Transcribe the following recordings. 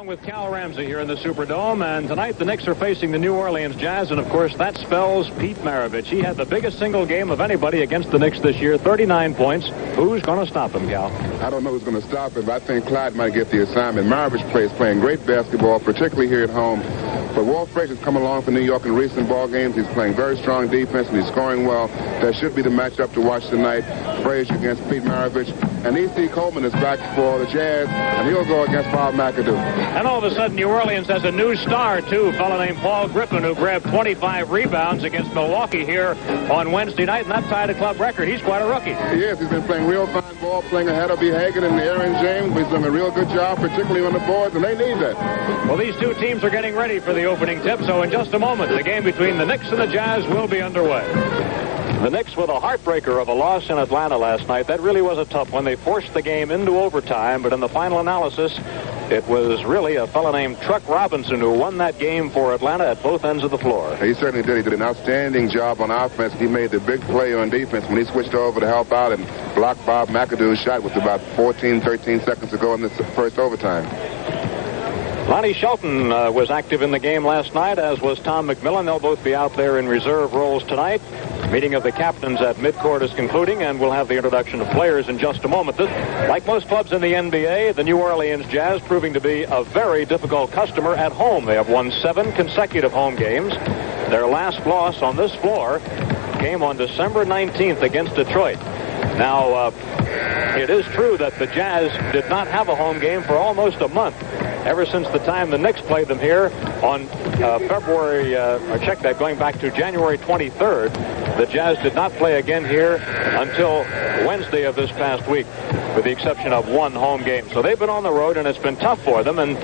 Along with Cal Ramsey here in the Superdome, and tonight the Knicks are facing the New Orleans Jazz, and of course that spells Pete Maravich. He had the biggest single game of anybody against the Knicks this year, 39 points. Who's going to stop him, Cal? I don't know who's going to stop him, but I think Clyde might get the assignment. Maravich playing great basketball, particularly here at home. But Walt Frazier's come along for New York in recent ball games. He's playing very strong defense, and he's scoring well. That should be the matchup to watch tonight. Frazier against Pete Maravich. And E.C. Coleman is back for the Jazz, and he'll go against Bob McAdoo. And all of a sudden, New Orleans has a new star, too, a fellow named Paul Griffin, who grabbed 25 rebounds against Milwaukee here on Wednesday night, and that tied a club record. He's quite a rookie. He is. He's been playing real fine ball, playing ahead of B. Hagan and Aaron James. But he's done a real good job, particularly on the boards, and they need that. Well, these two teams are getting ready for the opening tip, so in just a moment, the game between the Knicks and the Jazz will be underway. The Knicks with a heartbreaker of a loss in Atlanta last night. That really was a tough one. They forced the game into overtime, but in the final analysis, it was really a fellow named Truck Robinson who won that game for Atlanta at both ends of the floor. He certainly did. He did an outstanding job on offense. He made the big play on defense when he switched over to help out and blocked Bob McAdoo's shot with about 13 seconds to go in the first overtime. Lonnie Shelton was active in the game last night, as was Tom McMillan. They'll both be out there in reserve roles tonight. Meeting of the captains at midcourt is concluding, and we'll have the introduction of players in just a moment. Like most clubs in the NBA, the New Orleans Jazz proving to be a very difficult customer at home. They have won 7 consecutive home games. Their last loss on this floor came on December 19th against Detroit. Now, it is true that the Jazz did not have a home game for almost a month. Ever since the time the Knicks played them here on February, or check that, going back to January 23rd, the Jazz did not play again here until Wednesday of this past week, with the exception of one home game. So they've been on the road, and it's been tough for them, and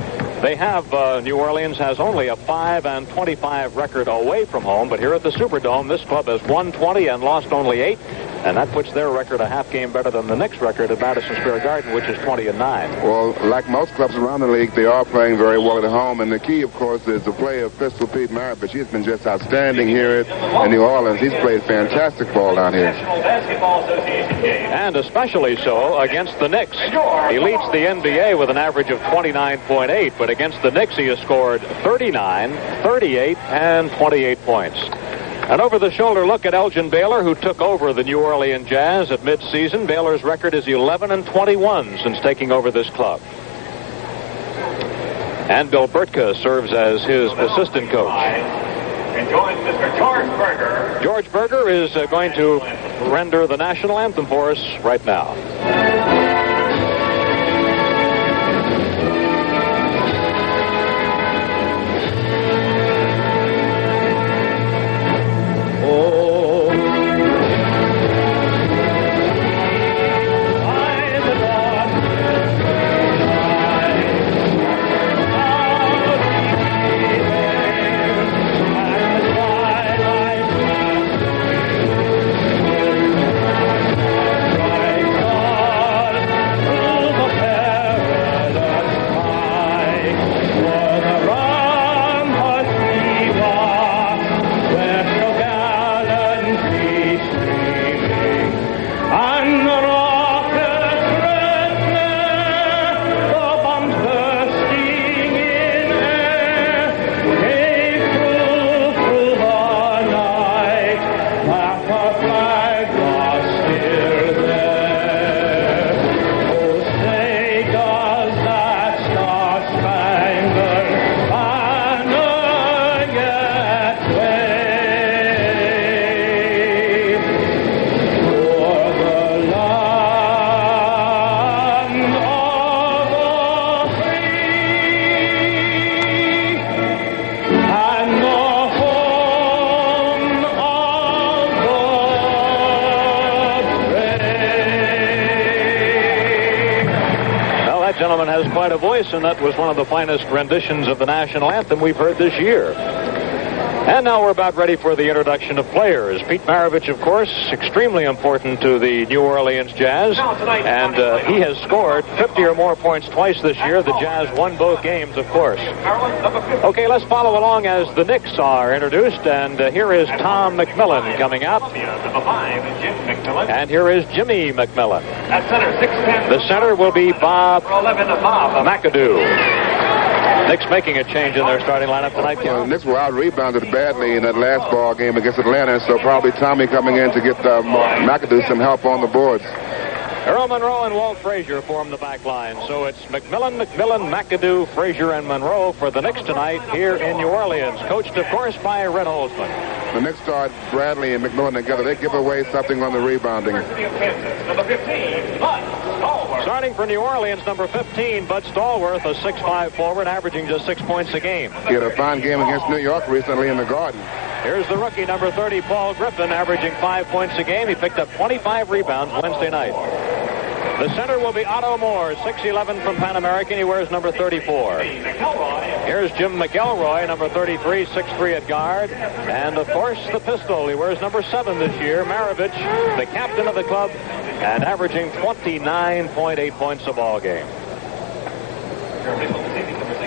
they have, New Orleans has only a 5-25 record away from home, but here at the Superdome, this club has won 20 and lost only 8. And that puts their record a half game better than the Knicks record at Madison Square Garden, which is 20-9. Well, like most clubs around the league, they are playing very well at home. And the key, of course, is the play of Pistol Pete Maravich. He's been just outstanding here in New Orleans. He's played fantastic ball down here. And especially so against the Knicks. He leads the NBA with an average of 29.8, but against the Knicks he has scored 39, 38, and 28 points. An over-the-shoulder look at Elgin Baylor, who took over the New Orleans Jazz at midseason. Baylor's record is 11-21 since taking over this club. And Bill Burtka serves as his assistant coach. And joins Mr. George Berger. George Berger is going to render the national anthem for us right now. Gentleman has quite a voice, and that was one of the finest renditions of the national anthem we've heard this year. And now we're about ready for the introduction of players. Pete Maravich, of course, extremely important to the New Orleans Jazz, and he has scored 50 or more points twice this year. The Jazz won both games, of course. Okay, let's follow along as the Knicks are introduced, and here is Tom McMillan coming out. And here is Jimmy McMillan. At center, 6'10". The center will be Bob McAdoo. Knicks making a change in their starting lineup tonight. Well, the Knicks were out-rebounded badly in that last ball game against Atlanta, so probably Tommy coming in to get McAdoo some help on the boards. Earl Monroe and Walt Frazier form the back line. So it's McMillan, McAdoo, Frazier, and Monroe for the Knicks tonight here in New Orleans. Coached, of course, by Red Holzman. The Knicks start Bradley and McMillan together. They give away something on the rebounding. Number 15, Bud Stallworth. Starting for New Orleans, number 15, Bud Stallworth, a 6'5" forward, averaging just 6 points a game. He had a fine game against New York recently in the Garden. Here's the rookie, number 30, Paul Griffin, averaging 5 points a game. He picked up 25 rebounds Wednesday night. The center will be Otto Moore, 6'11" from Pan American. He wears number 34. Here's Jim McElroy, number 33, 6'3" at guard. And, of course, the pistol. He wears number 7 this year. Maravich, the captain of the club, and averaging 29.8 points a ball game.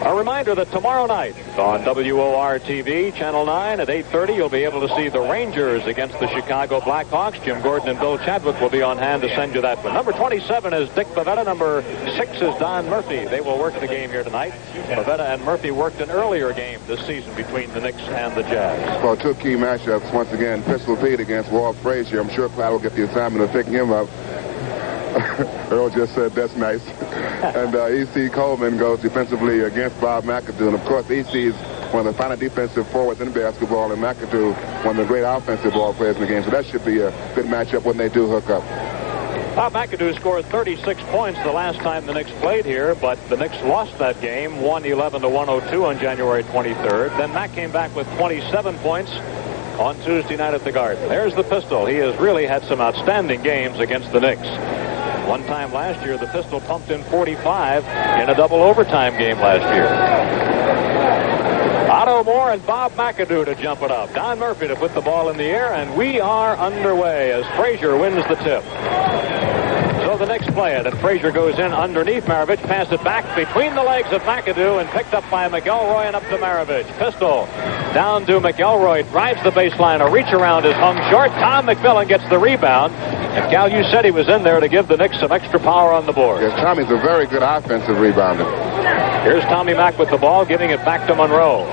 A reminder that tomorrow night on WOR-TV, Channel 9 at 8:30, you'll be able to see the Rangers against the Chicago Blackhawks. Jim Gordon and Bill Chadwick will be on hand to send you that one. Number 27 is Dick Pavetta. Number 6 is Don Murphy. They will work the game here tonight. Pavetta and Murphy worked an earlier game this season between the Knicks and the Jazz. Well, two key matchups. Once again, Pistol Pete against Walt Frazier. I'm sure Clyde will get the assignment of picking him up. Earl just said that's nice. And E.C. Coleman goes defensively against Bob McAdoo. And, of course, E.C. is one of the final defensive forwards in basketball, and McAdoo, one of the great offensive ball players in the game. So that should be a good matchup when they do hook up. Bob McAdoo scored 36 points the last time the Knicks played here, but the Knicks lost that game, 111-102 on January 23rd. Then Mac came back with 27 points on Tuesday night at the Garden. There's the pistol. He has really had some outstanding games against the Knicks. One time last year, the pistol pumped in 45 in a double overtime game last year. Otto Moore and Bob McAdoo to jump it up. Don Murphy to put the ball in the air, and we are underway as Frazier wins the tip. So the Knicks play it, and Frazier goes in underneath Maravich, pass it back between the legs of McAdoo, and picked up by McElroy and up to Maravich. Pistol down to McElroy, drives the baseline. A reach around is hung short. Tom McMillan gets the rebound. And Cal, you said he was in there to give the Knicks some extra power on the board. Yes, Tommy's a very good offensive rebounder. Here's Tommy Mack with the ball, giving it back to Monroe.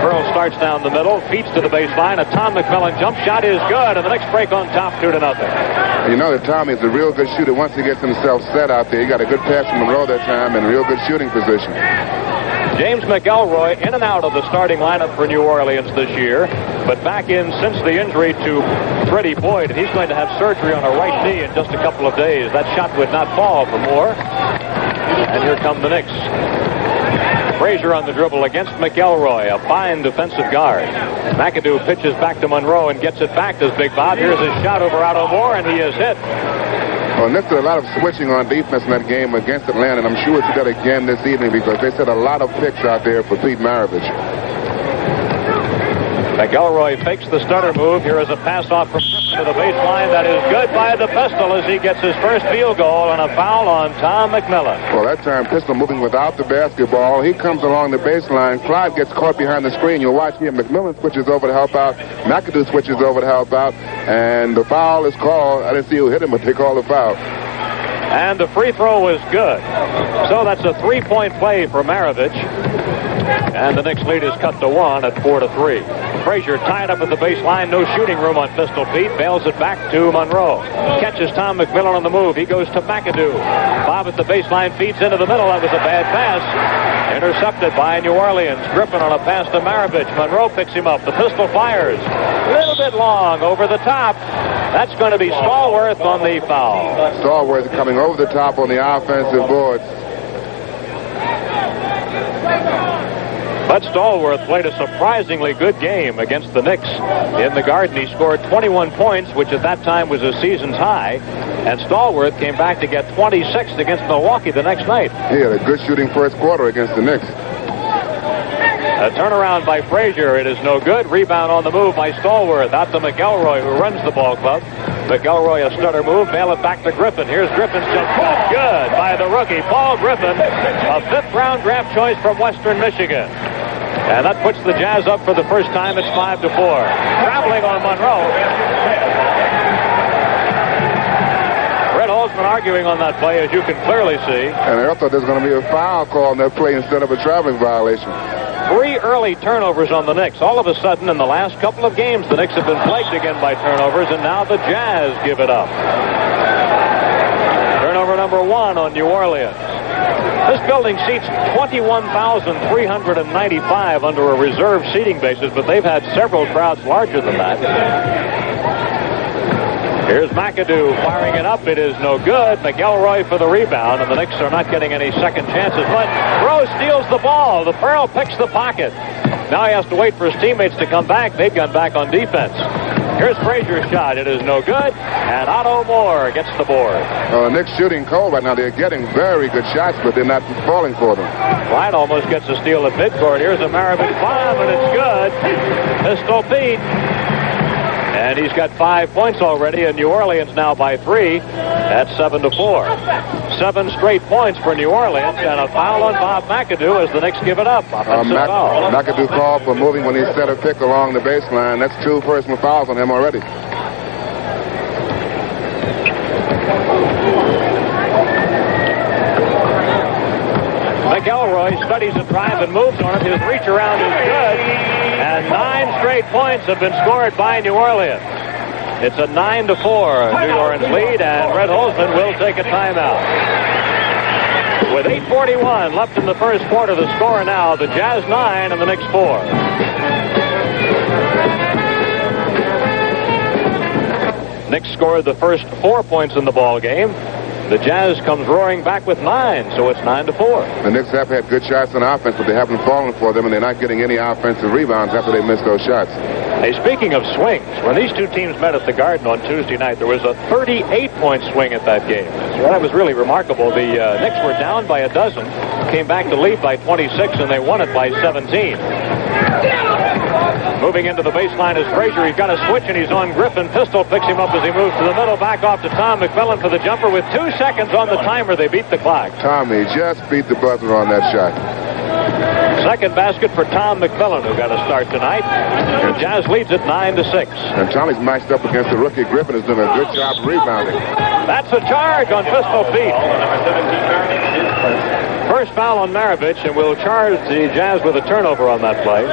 Pearl starts down the middle, feeds to the baseline. A Tom McMillan jump shot is good, and the Knicks break on top 2-0. You know that Tommy's a real good shooter. Once he gets himself set out there, he got a good pass from Monroe that time and a real good shooting position. James McElroy in and out of the starting lineup for New Orleans this year, but back in since the injury to Freddie Boyd, and he's going to have surgery on a right knee in just a couple of days. That shot would not fall for Moore. And here come the Knicks. Frazier on the dribble against McElroy, a fine defensive guard. McAdoo pitches back to Monroe and gets it back to Big Bob. Here's his shot over Otto Moore, and he is hit. Well, Knicks did a lot of switching on defense in that game against Atlanta, and I'm sure it's that again this evening because they set a lot of picks out there for Pete Maravich. McElroy fakes the stutter move. Here is a pass off from to the baseline. That is good by the Pistol as he gets his first field goal, and a foul on Tom McMillan. Well, that time Pistol moving without the basketball. He comes along the baseline. Clyde gets caught behind the screen. You'll watch here. McMillan switches over to help out. McAdoo switches over to help out. And the foul is called. I didn't see who hit him, but they called the foul. And the free throw was good. So that's a three-point play for Maravich. And the Knicks lead is cut to 1 at 4-3. Frazier tied up at the baseline. No shooting room on Pistol Pete. Bails it back to Monroe. Catches Tom McMillan on the move. He goes to McAdoo. Bob at the baseline feeds into the middle. That was a bad pass. Intercepted by New Orleans. Griffin on a pass to Maravich. Monroe picks him up. The Pistol fires. A little bit long over the top. That's going to be Stallworth on the foul. Stallworth coming over the top on the offensive boards. Bud Stallworth played a surprisingly good game against the Knicks in the Garden. He scored 21 points, which at that time was a season's high. And Stallworth came back to get 26 against Milwaukee the next night. He had a good shooting first quarter against the Knicks. A turnaround by Frazier. It is no good. Rebound on the move by Stallworth. Out to McElroy, who runs the ball club. McElroy, a stutter move. Bail it back to Griffin. Here's Griffin's jump shot. Good by the rookie, Paul Griffin. A fifth-round draft choice from Western Michigan. And that puts the Jazz up for the first time. It's 5-4. Traveling on Monroe. Red Holzman arguing on that play, as you can clearly see. And I thought there's going to be a foul call on that play instead of a traveling violation. 3 early turnovers on the Knicks. All of a sudden, in the last couple of games, the Knicks have been plagued again by turnovers, and now the Jazz give it up. Turnover number 1 on New Orleans. This building seats 21,395 under a reserve seating basis, but they've had several crowds larger than that. Here's McAdoo firing it up. It is no good. McElroy for the rebound, and the Knicks are not getting any second chances. But Rose steals the ball. The Pearl picks the pocket. Now he has to wait for his teammates to come back. They've gone back on defense. Here's Frazier's shot. It is no good. And Otto Moore gets the board. The Knicks shooting cold right now. They're getting very good shots, but they're not falling for them. Wright almost gets a steal at midcourt. Here's a Maravich bomb, and it's good. Pistol Pete. And he's got 5 points already, and New Orleans now by 3. That's 7-4. 7 straight points for New Orleans, and a foul on Bob McAdoo as the Knicks give it up. McAdoo called for moving when he set a pick along the baseline. That's 2 personal fouls on him already. McElroy studies a drive and moves on it. His reach around is good. And 9 straight points have been scored by New Orleans. It's a 9-4 New Orleans lead, and Red Holzman will take a timeout. With 8:41 left in the first quarter, the score now, the Jazz 9 and the Knicks 4. Knicks scored the first 4 points in the ball game. The Jazz comes roaring back with 9, so it's 9-4. The Knicks have had good shots on offense, but they haven't fallen for them, and they're not getting any offensive rebounds after they missed those shots. Hey, speaking of swings, when these two teams met at the Garden on Tuesday night, there was a 38-point swing at that game. So that was really remarkable. The Knicks were down by a dozen, came back to lead by 26, and they won it by 17. Moving into the baseline is Frazier. He's got a switch, and he's on Griffin. Pistol picks him up as he moves to the middle. Back off to Tom McMillan for the jumper. With 2 seconds on the timer, they beat the clock. Tommy just beat the buzzer on that shot. Second basket for Tom McMillan, who got a start tonight. The Jazz leads it 9-6. And Tommy's matched up against the rookie. Griffin has done a good job rebounding. That's a charge on Pistol Pete. First foul on Maravich, and we'll charge the Jazz with a turnover on that play.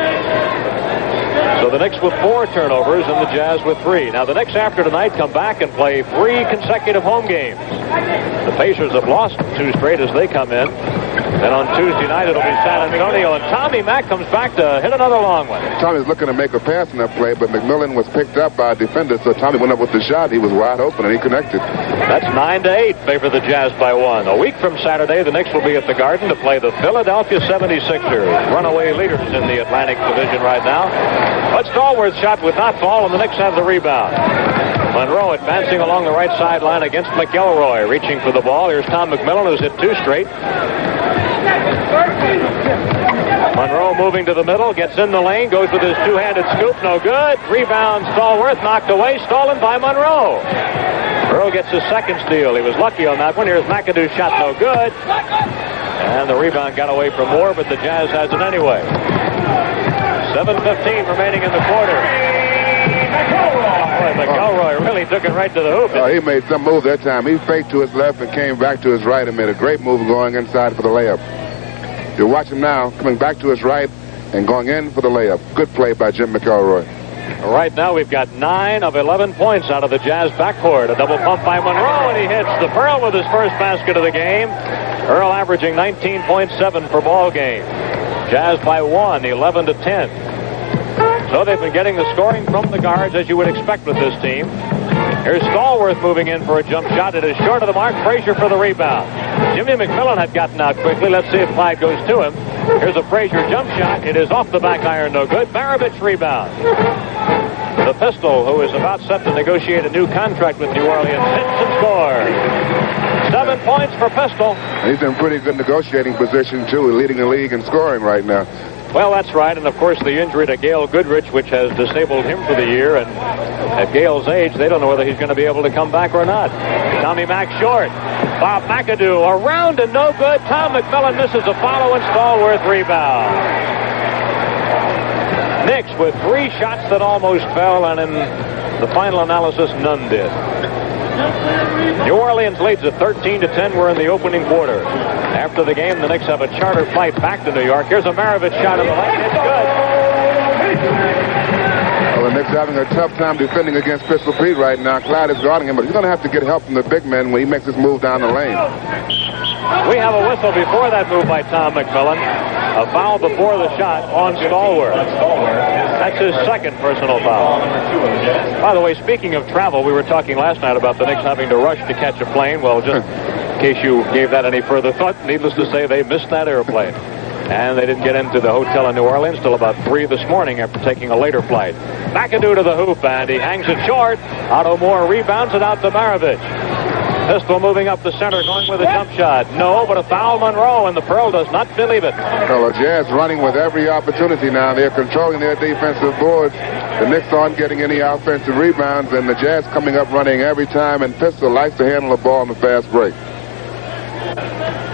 So the Knicks with 4 turnovers and the Jazz with 3. Now the Knicks after tonight come back and play 3 consecutive home games. The Pacers have lost 2 straight as they come in. And on Tuesday night it'll be San Antonio, and Tommy Mack comes back to hit another long one. Tommy's looking to make a pass in that play, but McMillan was picked up by a defender, so Tommy went up with the shot. He was wide open and he connected. That's 9-8, favor the Jazz by 1. A week from Saturday, the Knicks will be at the Garden to play the Philadelphia 76ers, runaway leaders in the Atlantic Division right now. But Stallworth's shot would not fall, and the Knicks have the rebound. Monroe advancing along the right sideline against McElroy, reaching for the ball. Here's Tom McMillan, who's hit 2 straight. Monroe moving to the middle, gets in the lane, goes with his 2-handed scoop, no good. Rebound, Stallworth, knocked away, stolen by Monroe. Earl gets his second steal. He was lucky on that one. Here's McAdoo's shot, no good. And the rebound got away from Moore, but the Jazz has it anyway. 7:15 remaining in the quarter. Boy, McElroy really took it right to the hoop. He made some move that time. He faked to his left and came back to his right and made a great move going inside for the layup. You watch him now coming back to his right and going in for the layup. Good play by Jim McElroy. Right now we've got 9 of 11 points out of the Jazz backcourt. A double pump by Monroe, and he hits the Pearl with his first basket of the game. Earl averaging 19.7 per ball game. Jazz by 1, 11-10. So they've been getting the scoring from the guards, as you would expect with this team. Here's Stallworth moving in for a jump shot. It is short of the mark. Frazier for the rebound. Jimmy McMillan had gotten out quickly. Let's see if Clyde goes to him. Here's a Frazier jump shot. It is off the back iron, no good. Maravich rebound. The Pistol, who is about set to negotiate a new contract with New Orleans, hits and scores. 7 points for Pistol. He's in pretty good negotiating position, too, leading the league in scoring right now. Well, that's right, and of course the injury to Gail Goodrich, which has disabled him for the year, and at Gail's age, they don't know whether he's going to be able to come back or not. Tommy Mack short. Bob McAdoo around and no good. Tom McMillan misses a follow, and Stallworth rebound. Knicks with 3 shots that almost fell, and in the final analysis, none did. New Orleans leads at 13-10. We're in the opening quarter. After the game, the Knicks have a charter flight back to New York. Here's a Maravich shot in the lane. It's good. Well, the Knicks having a tough time defending against Pistol Pete right now. Clyde is guarding him, but he's going to have to get help from the big men when he makes his move down the lane. We have a whistle before that move by Tom McMillan. A foul before the shot on Stallworth. That's his second personal foul. By the way, speaking of travel, we were talking last night about the Knicks having to rush to catch a plane. Well, just in case you gave that any further thought, needless to say, they missed that airplane. And they didn't get into the hotel in New Orleans till about 3 this morning after taking a later flight. McAdoo to the hoop, and he hangs it short. Otto Moore rebounds it out to Maravich. Pistol moving up the center, going with a jump shot. No, but a foul Monroe, and the Pearl does not believe it. Well, the Jazz running with every opportunity now. They're controlling their defensive boards. The Knicks aren't getting any offensive rebounds, and the Jazz coming up running every time, and Pistol likes to handle the ball in the fast break.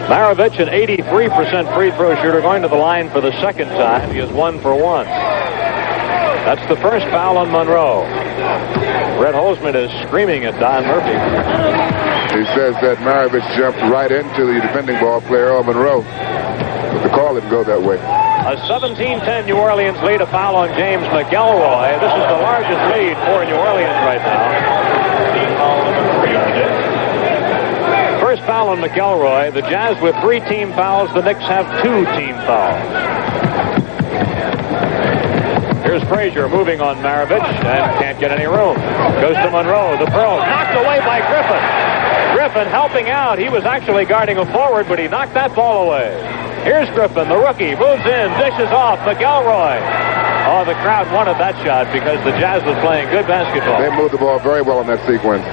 Maravich, an 83% free throw shooter, going to the line for the second time. He is 1 for 1. That's the first foul on Monroe. Red Holzman is screaming at Don Murphy. He says that Maravich jumped right into the defending ball player, Earl Monroe. But the call didn't go that way. A 17-10 New Orleans lead, a foul on James McElroy. This is the largest lead for New Orleans right now. First foul on McElroy. The Jazz with 3 team fouls. The Knicks have 2 team fouls. Here's Frazier moving on Maravich and can't get any room. Goes to Monroe. The Pearl knocked away by Griffin. Griffin helping out. He was actually guarding a forward, but he knocked that ball away. Here's Griffin, the rookie, moves in, dishes off McElroy. Oh, the crowd wanted that shot because the Jazz was playing good basketball. They moved the ball very well in that sequence.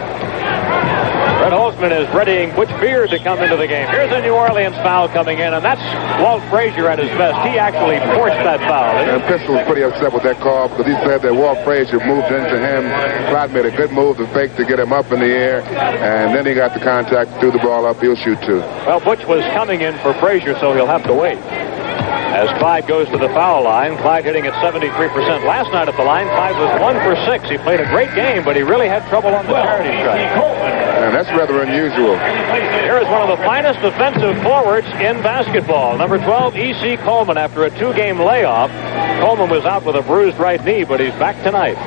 Red Holzman is readying Butch Beard to come into the game. Here's a New Orleans foul coming in, and that's Walt Frazier at his best. He actually forced that foul. And Pistol was pretty upset with that call because he said that Walt Frazier moved into him. Clyde made a good move to fake to get him up in the air, and then he got the contact, threw the ball up. He'll shoot 2. Well, Butch was coming in for Frazier, so he'll have to wait. As Clyde goes to the foul line, Clyde hitting at 73%. Last night at the line, Clyde was 1 for 6. He played a great game, but he really had trouble on the charity stripe. And that's rather unusual. Here is one of the finest defensive forwards in basketball. Number 12, E.C. Coleman. After a 2-game layoff, Coleman was out with a bruised right knee, but he's back tonight.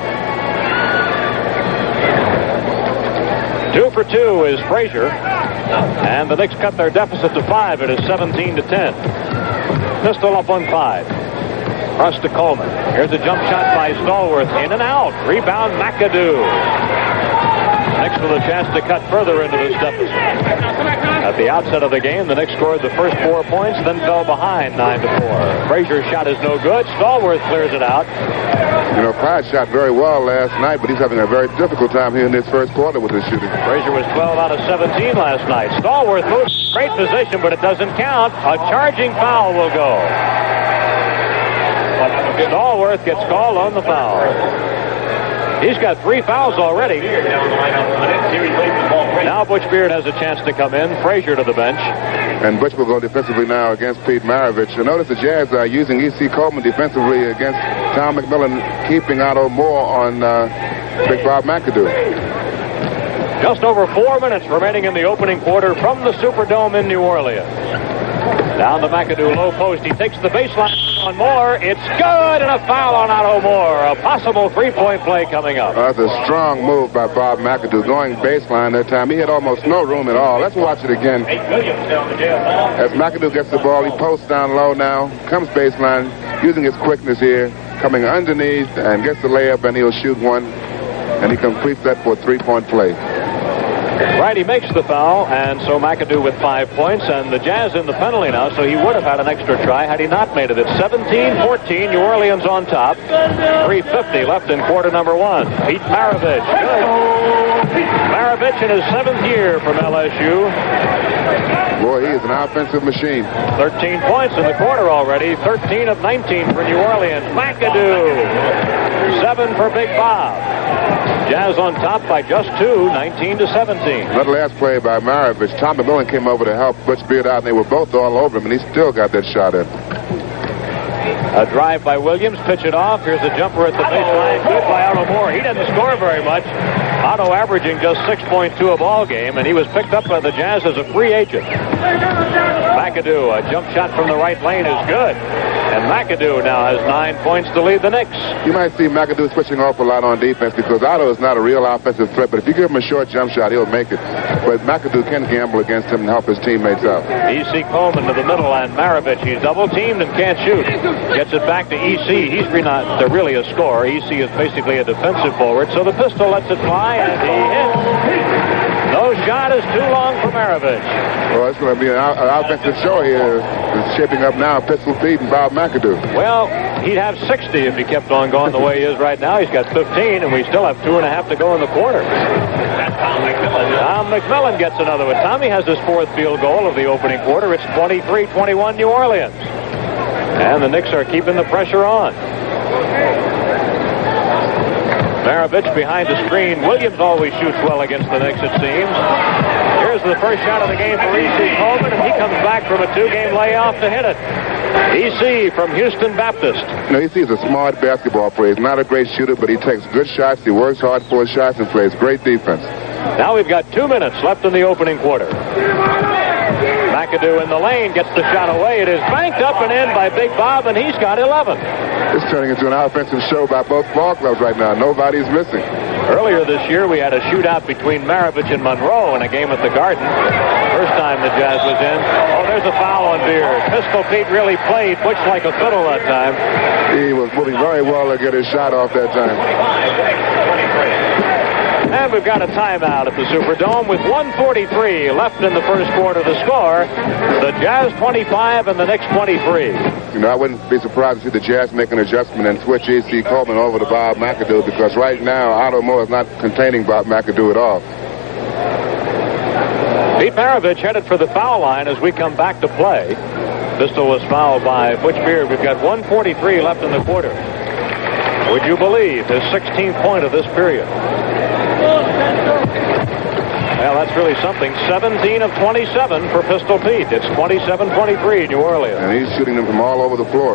2 for 2 is Frazier. And the Knicks cut their deficit to 5. It is 17-10. Pistol up on Clyde. Cross to Coleman. Here's a jump shot by Stallworth. In and out. Rebound McAdoo. Knicks with a chance to cut further into this deficit. At the outset of the game, the Knicks scored the first 4 points, then fell behind 9-4. Frazier's shot is no good. Stallworth clears it out. You know, Clyde shot very well last night, but he's having a very difficult time here in this first quarter with his shooting. Frazier was 12 out of 17 last night. Stallworth moves. Great position, but it doesn't count. A charging foul will go. Stallworth gets called on the foul. He's got 3 fouls already. Now Butch Beard has a chance to come in. Frazier to the bench. And Butch will go defensively now against Pete Maravich. You notice the Jazz are using E.C. Coleman defensively against Tom McMillan, keeping Otto Moore on Big Bob McAdoo. Just over 4 minutes remaining in the opening quarter from the Superdome in New Orleans. Down the McAdoo low post. He takes the baseline on Moore. It's good, and a foul on Otto Moore. A possible 3-point play coming up. That's a strong move by Bob McAdoo, going baseline that time. He had almost no room at all. Let's watch it again. As McAdoo gets the ball, he posts down low now, comes baseline, using his quickness here, coming underneath, and gets the layup, and he'll shoot one, and he completes that for a 3-point play. Right, he makes the foul, and so McAdoo with 5 points, and the Jazz in the penalty now, so he would have had an extra try had he not made it. It's 17-14, New Orleans on top. 3:50 left in quarter number 1. Pete Maravich. Good. Maravich in his 7th year from LSU. Boy, he is an offensive machine. 13 points in the quarter already. 13 of 19 for New Orleans. McAdoo. 7 for Big Bob. Jazz on top by just 2, 19-17. That last play by Maravich, Tom McMillan came over to help Butch Beard out, and they were both all over him, and he still got that shot in. A drive by Williams, pitch it off. Here's a jumper at the baseline. Good by Otto Moore. He doesn't score very much. Otto averaging just 6.2 a ball game, and he was picked up by the Jazz as a free agent. McAdoo, a jump shot from the right lane is good. And McAdoo now has 9 points to lead the Knicks. You might see McAdoo switching off a lot on defense because Otto is not a real offensive threat, but if you give him a short jump shot, he'll make it. But McAdoo can gamble against him and help his teammates out. E.C. Coleman to the middle, and Maravich, he's double-teamed and can't shoot. Gets it back to E.C. He's not really a scorer. E.C. is basically a defensive forward, so the pistol lets it fly, and he hits. No shot is too long for Maravich. Well, it's going to be an offensive show here. It's shaping up now. Pistol Pete and Bob McAdoo. Well, he'd have 60 if he kept on going the way he is right now. He's got 15, and we still have 2.5 to go in the quarter. Tom McMillan gets another one. Tommy has his 4th field goal of the opening quarter. It's 23-21 New Orleans. And the Knicks are keeping the pressure on. Maravich behind the screen. Williams always shoots well against the Knicks, it seems. Here's the first shot of the game for E.C. Coleman, and he comes back from a 2-game layoff to hit it. E.C. from Houston Baptist. You know, E.C. is a smart basketball player. He's not a great shooter, but he takes good shots. He works hard for his shots and plays great defense. Now we've got 2 minutes left in the opening quarter. McAdoo in the lane gets the shot away. It is banked up and in by Big Bob, and he's got 11. It's turning into an offensive show by both ball clubs right now. Nobody's missing. Earlier this year, we had a shootout between Maravich and Monroe in a game at the Garden. First time the Jazz was in. Oh, there's a foul on Beard. Pistol Pete really played Butch like a fiddle that time. He was moving very well to get his shot off that time. And we've got a timeout at the Superdome with 1:43 left in the first quarter. The score, the Jazz 25 and the Knicks 23. You know, I wouldn't be surprised to see the Jazz make an adjustment and switch E.C. Coleman over to Bob McAdoo because right now Otto Moore is not containing Bob McAdoo at all. Pete Maravich headed for the foul line as we come back to play. Pistol was fouled by Butch Beard. We've got 1:43 left in the quarter. Would you believe his 16th point of this period? Well, that's really something. 17 of 27 for Pistol Pete. It's 27-23 New Orleans. And he's shooting them from all over the floor.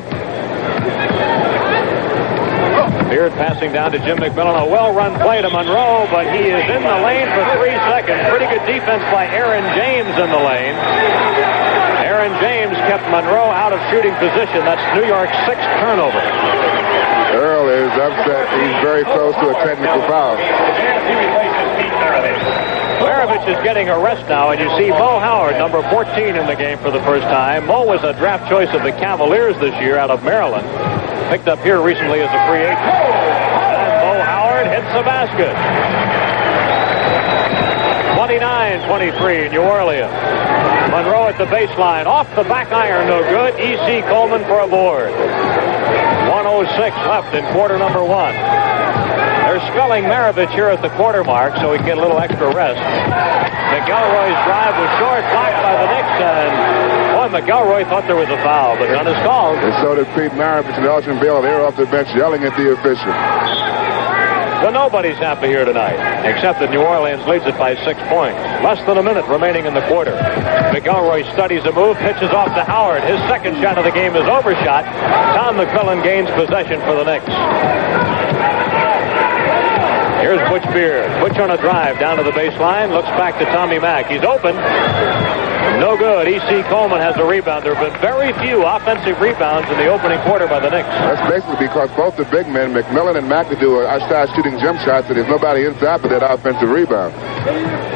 Beard passing down to Jim McMillan. A well-run play to Monroe, but he is in the lane for 3 seconds. Pretty good defense by Aaron James in the lane. Aaron James kept Monroe out of shooting position. That's New York's 6th turnover. Earl is upset. He's very close to a technical foul. Maravich is getting a rest now, and you see Mo Howard, number 14 in the game for the first time. Mo was a draft choice of the Cavaliers this year out of Maryland. Picked up here recently as a free agent. And Mo Howard hits the basket. 29-23 New Orleans. Monroe at the baseline. Off the back iron, no good. E.C. Coleman for a board. 1:06 left in quarter number 1. They're spelling Maravich here at the quarter mark so he can get a little extra rest. McElroy's drive was short, blocked by the Knicks, and boy, McElroy thought there was a foul, but none is called. And so did Pete Maravich and Elgin Baylor. They were off the bench yelling at the official. So nobody's happy here tonight, except that New Orleans leads it by 6 points. Less than a minute remaining in the quarter. McElroy studies a move, pitches off to Howard. His second shot of the game is overshot. Tom McMillan gains possession for the Knicks. Here's Butch Beard. Butch on a drive down to the baseline. Looks back to Tommy Mack. He's open. No good. E.C. Coleman has a rebound. There have been very few offensive rebounds in the opening quarter by the Knicks. That's basically because both the big men, McMillan and McAdoo, are outside shooting jump shots, and there's nobody inside for that offensive rebound.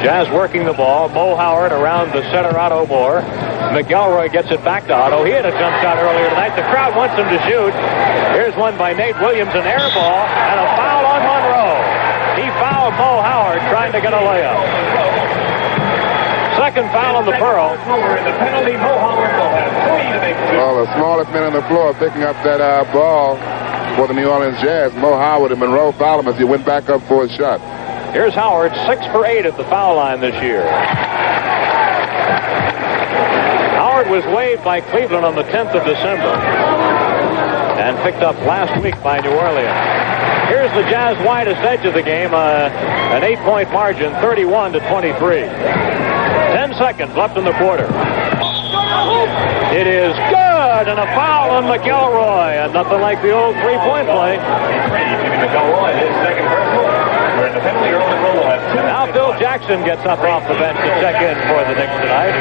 Jazz working the ball. Mo Howard around the center, Otto Moore. McElroy gets it back to Otto. He had a jump shot earlier tonight. The crowd wants him to shoot. Here's one by Nate Williams, an air ball, and a foul on Monroe. He fouled Mo Howard trying to get a layup. Second foul on the Pearl. Well, the smallest men on the floor picking up that ball for the New Orleans Jazz. Mo Howard and Monroe fouled him as he went back up for his shot. Here's Howard, 6 for 8 at the foul line this year. Howard was waived by Cleveland on the 10th of December and picked up last week by New Orleans. Here's the Jazz widest edge of the game, an 8-point margin, 31-23. 10 seconds left in the quarter. It is good, and a foul on McElroy, and nothing like the old three-point play. Now Bill Jackson gets up off the bench to check in for the Knicks tonight.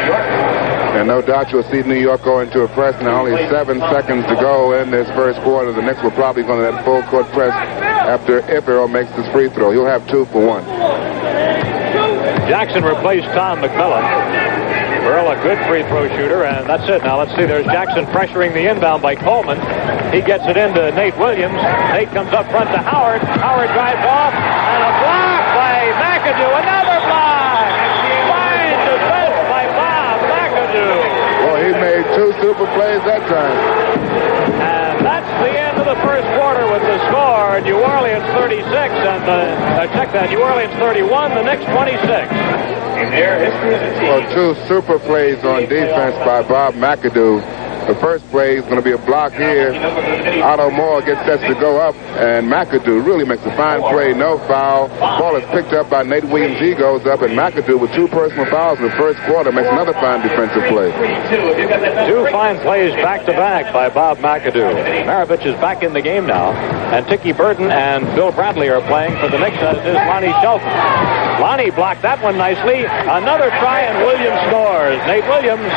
And no doubt you'll see New York go into a press now. Only 7 seconds to go in this first quarter. The Knicks will probably go to that full court press after if Earl makes this free throw. He'll have 2 for 1. Jackson replaced Tom McMillan. Earl, a good free throw shooter, and that's it. Now let's see. There's Jackson pressuring the inbound by Coleman. He gets it into Nate Williams. Nate comes up front to Howard. Howard drives off, and a block by McAdoo. Another block! Fine defense by Bob McAdoo. Well, he made 2 super plays that time. And that's the end of the first quarter with the score. New Orleans 36, and check that, New Orleans 31, the Knicks 26. Well, 2 super plays on defense by Bob McAdoo. The first play is going to be a block here. Otto Moore gets set to go up, and McAdoo really makes a fine play. No foul. Ball is picked up by Nate Williams. He goes up, and McAdoo with 2 personal fouls in the first quarter makes another fine defensive play. 2 fine plays back-to-back by Bob McAdoo. Maravich is back in the game now, and Tiki Burton and Bill Bradley are playing for the Knicks, as is Lonnie Shelton. Lonnie blocked that one nicely. Another try, and Williams scores. Nate Williams.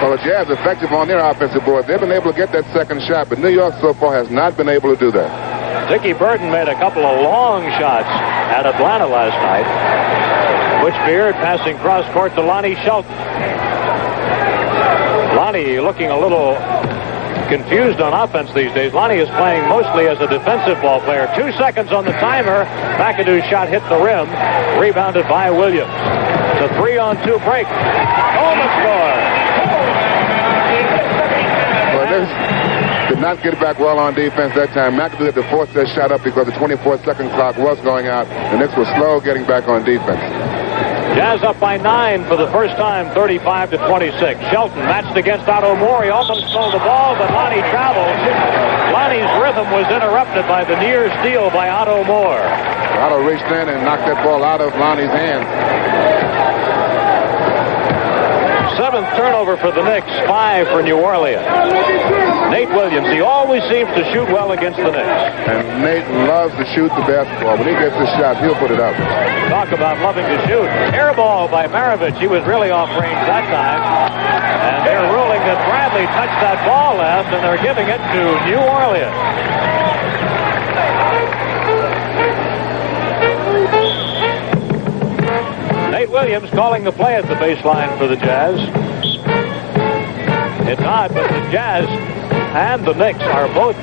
Well, the Jazz effective on their offensive board. They've been able to get that second shot, but New York so far has not been able to do that. Tiki Burton made a couple of long shots at Atlanta last night. Butch Beard passing cross court to Lonnie Shelton. Lonnie looking a little confused on offense these days. Lonnie is playing mostly as a defensive ball player. 2 seconds on the timer. McAdoo's shot hit the rim. Rebounded by Williams. It's a 3-on-2 break. Coleman scores. Did not get back well on defense that time. McAdoo had to force that shot up because the 24-second clock was going out. The Knicks were slow getting back on defense. Jazz up by 9 for the first time, 35-26. Shelton matched against Otto Moore. He almost stole the ball, but Lonnie travels. Lonnie's rhythm was interrupted by the near steal by Otto Moore. Otto reached in and knocked that ball out of Lonnie's hands. 7th turnover for the Knicks, 5 for New Orleans. Nate Williams, he always seems to shoot well against the Knicks. And Nate loves to shoot the basketball. When he gets his shot, he'll put it up. Talk about loving to shoot. Air ball by Maravich. He was really off range that time. And they're ruling that Bradley touched that ball last, and they're giving it to New Orleans. Nate Williams calling the play at the baseline for the Jazz. It's odd, but the Jazz and the Knicks are both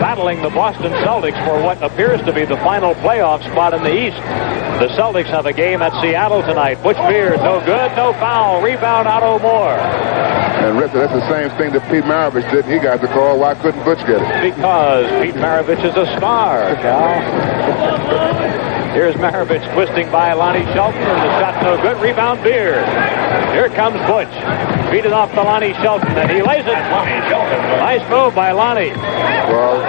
battling the Boston Celtics for what appears to be the final playoff spot in the East. The Celtics have a game at Seattle tonight. Butch Beard, no good, no foul. Rebound, Otto Moore. And Rick, that's the same thing that Pete Maravich did. He got the call. Why couldn't Butch get it? Because Pete Maravich is a star, Cal. Here's Maravich twisting by Lonnie Shelton, and the shot's no good. Rebound, Beard. Here comes Butch. Beat it off to Lonnie Shelton, and he lays it. Nice move by Lonnie. Well,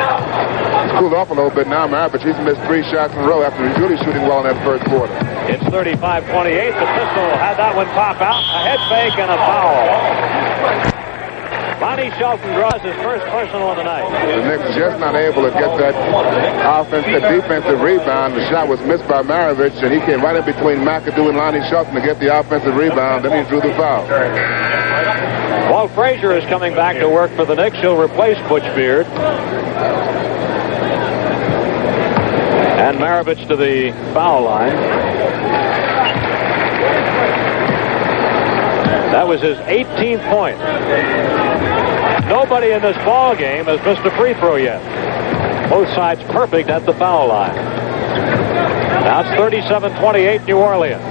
it's cooled off a little bit now, Maravich. He's missed 3 shots in a row after he's really shooting well in that first quarter. It's 35-28. The pistol had that one pop out. A head fake and a foul. Lonnie Shelton draws his first personal of the night. The Knicks just not able to get that defensive rebound. The shot was missed by Maravich, and he came right in between McAdoo and Lonnie Shelton to get the offensive rebound. Then he drew the foul. Walt Frazier is coming back to work for the Knicks. He'll replace Butch Beard. And Maravich to the foul line. That was his 18th point. Nobody in this ball game has missed a free throw yet. Both sides perfect at the foul line. Now it's 37-28 New Orleans.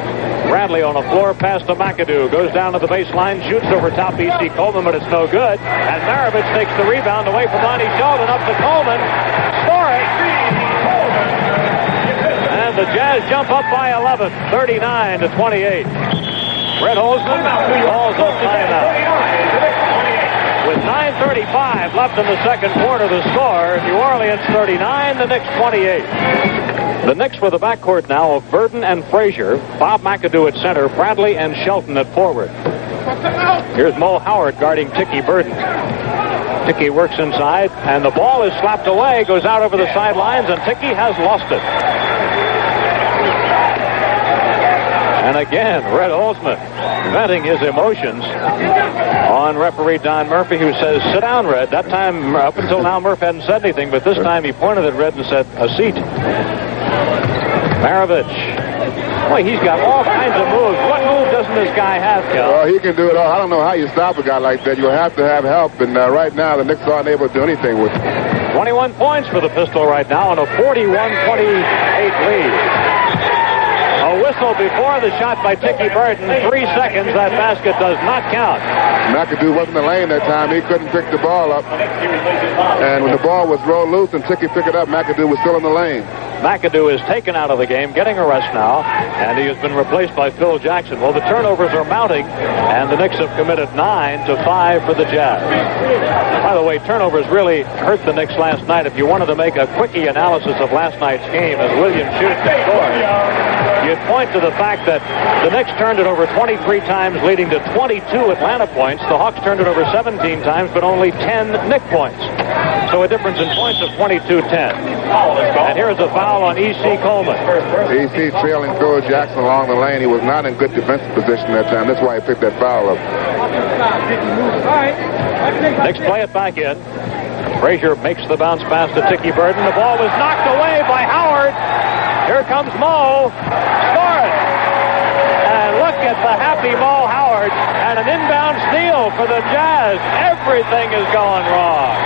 Bradley on a floor pass to McAdoo. Goes down to the baseline, shoots over top E.C. Coleman, but it's no good. And Maravich takes the rebound away from Lonnie Shelton. Up to Coleman. Score it. And the Jazz jump up by 11, 39-28. Brett Holzman calls a timeout. With 9:35 left in the second quarter, the score, New Orleans 39, the Knicks 28. The Knicks with a backcourt now of Burton and Frazier, Bob McAdoo at center, Bradley and Shelton at forward. Here's Mo Howard guarding Tiki Burton. Tiki works inside, and the ball is slapped away, goes out over the sidelines, and Tiki has lost it. And again, Red Holzman venting his emotions on referee Don Murphy, who says, sit down, Red. That time, up until now, Murphy hadn't said anything, but this time he pointed at Red and said, a seat. Maravich. Boy, he's got all kinds of moves. What move doesn't this guy have, Cal? Well, he can do it all. I don't know how you stop a guy like that. You'll have to have help, and right now the Knicks aren't able to do anything with him. 21 points for the Pistol right now on a 41-28 lead. A whistle before the shot by Tiki Burton. 3 seconds. That basket does not count. McAdoo wasn't in the lane that time. He couldn't pick the ball up. And when the ball was rolled loose and Tiki picked it up, McAdoo was still in the lane. McAdoo is taken out of the game, getting a rest now, and he has been replaced by Phil Jackson. Well, the turnovers are mounting, and the Knicks have committed 9-5 for the Jazz. By the way, turnovers really hurt the Knicks last night. If you wanted to make a quickie analysis of last night's game as Williams shoots and scores, you'd point to the fact that the Knicks turned it over 23 times, leading to 22 Atlanta points. The Hawks turned it over 17 times, but only 10 Knick points. So a difference in points of 22-10. And here's a foul on E.C. Coleman. E.C. trailing Phil Jackson along the lane. He was not in good defensive position that time. That's why he picked that foul up. Knicks play it back in. Frazier makes the bounce pass to Tiki Burton. The ball was knocked away by Howard. Here comes Mo. Score it. And look at the happy Mo Howard. And an inbound steal for the Jazz. Everything is going wrong.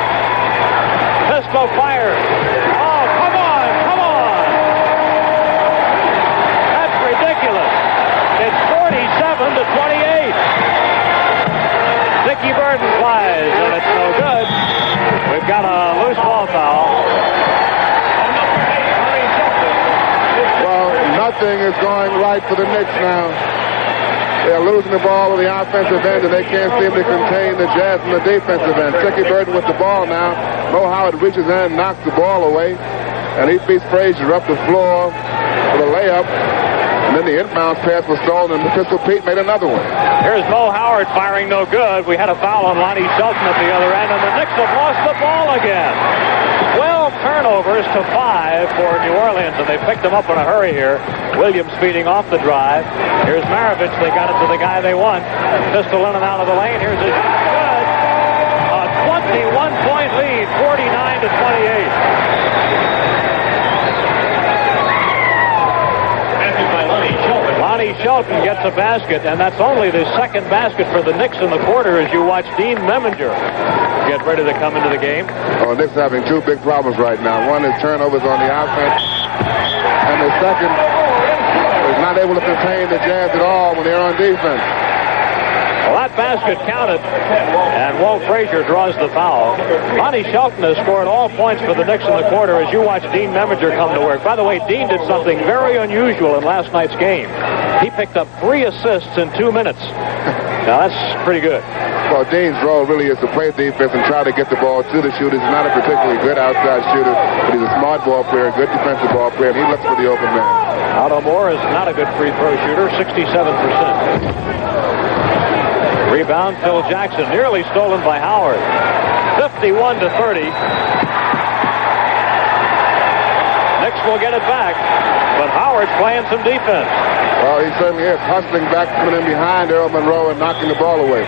Pistol fires. Oh, come on, come on. That's ridiculous. It's 47-28. Tiki Burton flies, and it's no good. We've got a loose ball foul. Well, nothing is going right for the Knicks now. They're losing the ball on the offensive end, and they can't seem to contain the Jazz on the defensive end. Tiki Burton with the ball now. Mo Howard reaches in and knocks the ball away, and he beats Frazier up the floor for the layup. And then the inbounds pass was stolen, and Pistol Pete made another one. Here's Mo Howard firing no good. We had a foul on Lonnie Shelton at the other end, and the Knicks have lost the ball again. 12 turnovers to 5 for New Orleans, and they picked them up in a hurry here. Williams feeding off the drive. Here's Maravich. They got it to the guy they want. Pistol in and out of the lane. Here's his good. A 21-point lead, 49-28. Lonnie Shelton gets a basket, and that's only the second basket for the Knicks in the quarter as you watch Dean Meminger get ready to come into the game. Oh, Knicks having two big problems right now. One is turnovers on the offense, and the second is not able to contain the Jazz at all when they're on defense. Well, that basket counted, and Walt Frazier draws the foul. Lonnie Shelton has scored all points for the Knicks in the quarter as you watch Dean Meminger come to work. By the way, Dean did something very unusual in last night's game. He picked up 3 assists in 2 minutes. Now, that's pretty good. Well, Dean's role really is to play defense and try to get the ball to the shooters. He's not a particularly good outside shooter, but he's a smart ball player, good defensive ball player, and he looks for the open man. Otto Moore is not a good free throw shooter, 67%. Rebound, Phil Jackson, nearly stolen by Howard. 51-30. Knicks will get it back, but Howard's playing some defense. Well, he certainly is. Hustling back, coming in behind Earl Monroe and knocking the ball away.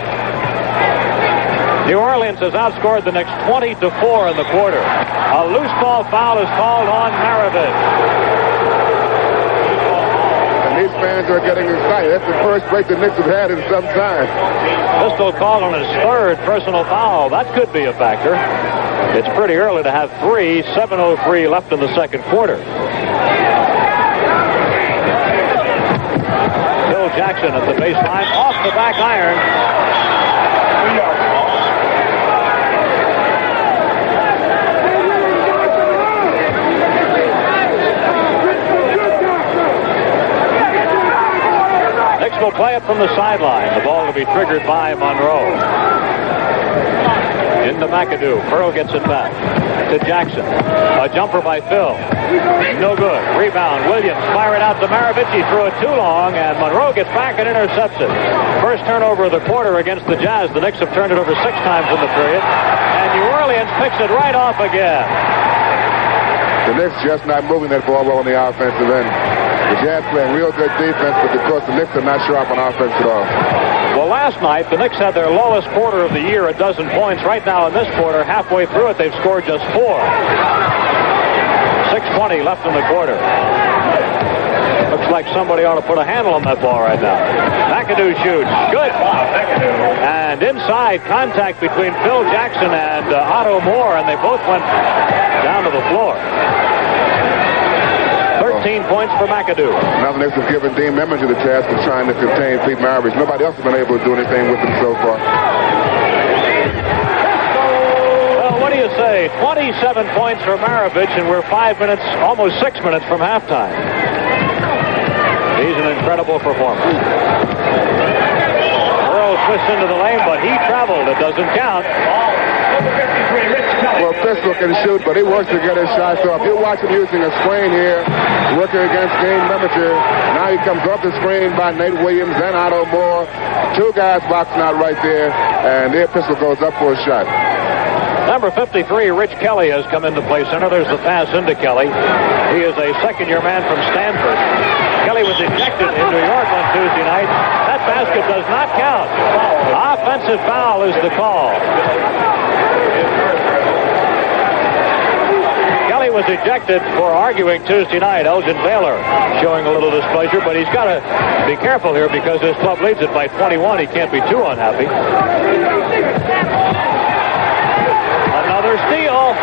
New Orleans has outscored the Knicks 20-4 in the quarter. A loose ball foul is called on Maravich. These fans are getting excited. That's the first break the Knicks have had in some time. Pistol called on his 3rd personal foul. That could be a factor. It's pretty early to have 3. 7:03 left in the second quarter. Phil Jackson at the baseline, off the back iron. Will play it from the sideline. The ball will be triggered by Monroe. Into McAdoo. Pearl gets it back to Jackson. A jumper by Phil. No good. Rebound. Williams fire it out to Maravich. He threw it too long, and Monroe gets back and intercepts it. First turnover of the quarter against the Jazz. The Knicks have turned it over 6 times in the period, and New Orleans picks it right off again. The Knicks just not moving that ball well on the offensive end. The Jazz playing real good defense, but of course the Knicks are not sharp on offense at all. Well, last night, the Knicks had their lowest quarter of the year, 12 points. Right now in this quarter, halfway through it, they've scored just 4. 6:20 left in the quarter. Looks like somebody ought to put a handle on that ball right now. McAdoo shoots. Good. And inside, contact between Phil Jackson and Otto Moore, and they both went down to the floor. 13 points for McAdoo. Now the Knicks have given Dean Memminger the task of trying to contain Pete Maravich. Nobody else has been able to do anything with him so far. Well, what do you say? 27 points for Maravich, and we're 5 minutes, almost 6 minutes from halftime. He's an incredible performer. Earl twists into the lane, but he traveled. It doesn't count. Well, Pistol can shoot, but he works to get his shots off. You watch him using a screen here, working against Dean Memminger. Now he comes off the screen by Nate Williams and Otto Moore. 2 guys boxing out right there, and their Pistol goes up for a shot. Number 53, Rich Kelly, has come into play center. There's the pass into Kelly. He is a second-year man from Stanford. Kelly was ejected in New York on Tuesday night. That basket does not count. Offensive foul is the call. Kelly was ejected for arguing Tuesday night. Elgin Baylor showing a little displeasure, but he's got to be careful here because his club leads it by 21. He can't be too unhappy. Another steal.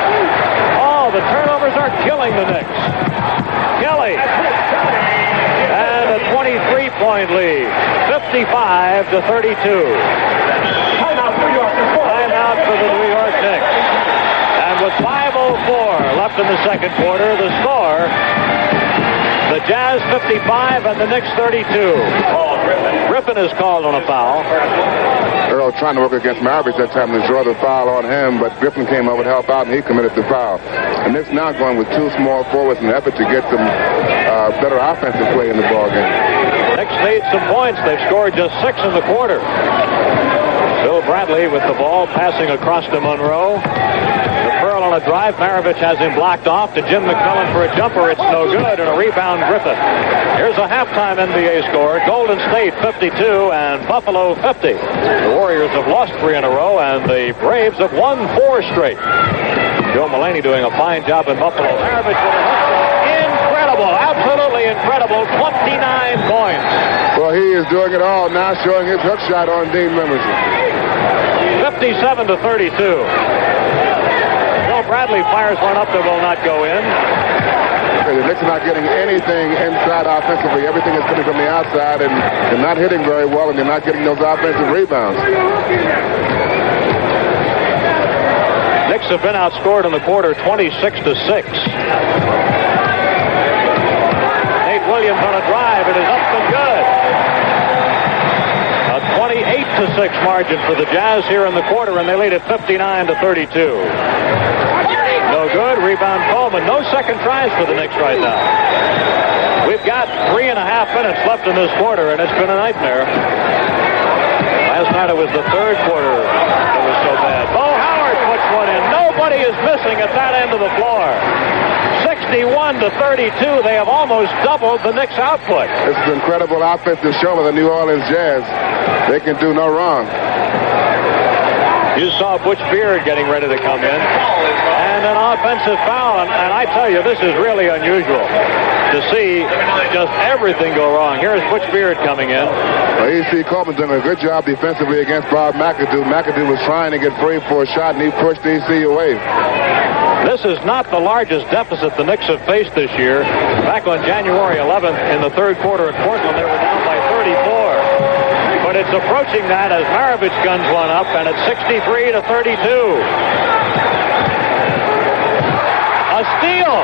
Oh, the turnovers are killing the Knicks. Kelly. And a 23-point lead. 55-32. Timeout for the New York Knicks. And with 5:04 left in the second quarter, the score, the Jazz 55 and the Knicks 32. Griffin is called on a foul. Earl trying to work against Maravich that time to draw the foul on him, but Griffin came over to help out, and he committed the foul. And Knicks now going with 2 small forwards in an effort to get some better offensive play in the ballgame. Knicks need some points. They've scored just 6 in the quarter. Bill Bradley with the ball, passing across to Monroe. The Pearl on a drive. Maravich has him blocked off to Jim McMillan for a jumper. It's no good, and a rebound Griffin. Here's a halftime NBA score. Golden State 52 and Buffalo 50. The Warriors have lost 3 in a row, and the Braves have won 4 straight. Joe Mullaney doing a fine job in Buffalo. Maravich with a incredible, absolutely incredible 29 points. Well, he is doing it all now, showing his hook shot on Dean Memminger. 57-32. Bill Bradley fires one up that will not go in. The Knicks are not getting anything inside offensively. Everything is coming from the outside, and they're not hitting very well, and they're not getting those offensive rebounds. Knicks have been outscored in the quarter 26-6. Nate Williams on a drive. It is up and good. A 28-6 margin for the Jazz here in the quarter, and they lead at 59-32. No good. Rebound Coleman. No second tries for the Knicks right now. We've got 3.5 minutes left in this quarter, and it's been a nightmare. Last night it was the third quarter that was so bad. Bo Howard puts one in. Nobody is missing at that end of the floor. 61-32. They have almost doubled the Knicks' output. This is an incredible offensive show of the New Orleans Jazz. They can do no wrong. You saw Butch Beard getting ready to come in. And an offensive foul. And I tell you, this is really unusual to see just everything go wrong. Here's Butch Beard coming in. Well, E.C. Coleman doing a good job defensively against Bob McAdoo. McAdoo was trying to get free for a shot, and he pushed E.C. away. This is not the largest deficit the Knicks have faced this year. Back on January 11th in the third quarter at Portland, they were down by 34. But it's approaching that as Maravich guns one up, and it's 63-32. A steal.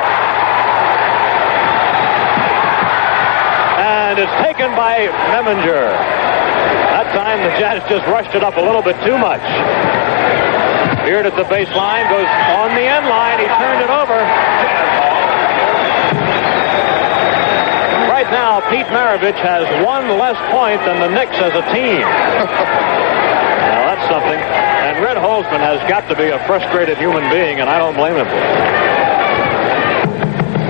And it's taken by Memminger. That time the Jazz just rushed it up a little bit too much. Beard at the baseline, goes on the end line. He turned it over. Right now, Pete Maravich has 1 less point than the Knicks as a team. Now, that's something. And Red Holzman has got to be a frustrated human being, and I don't blame him.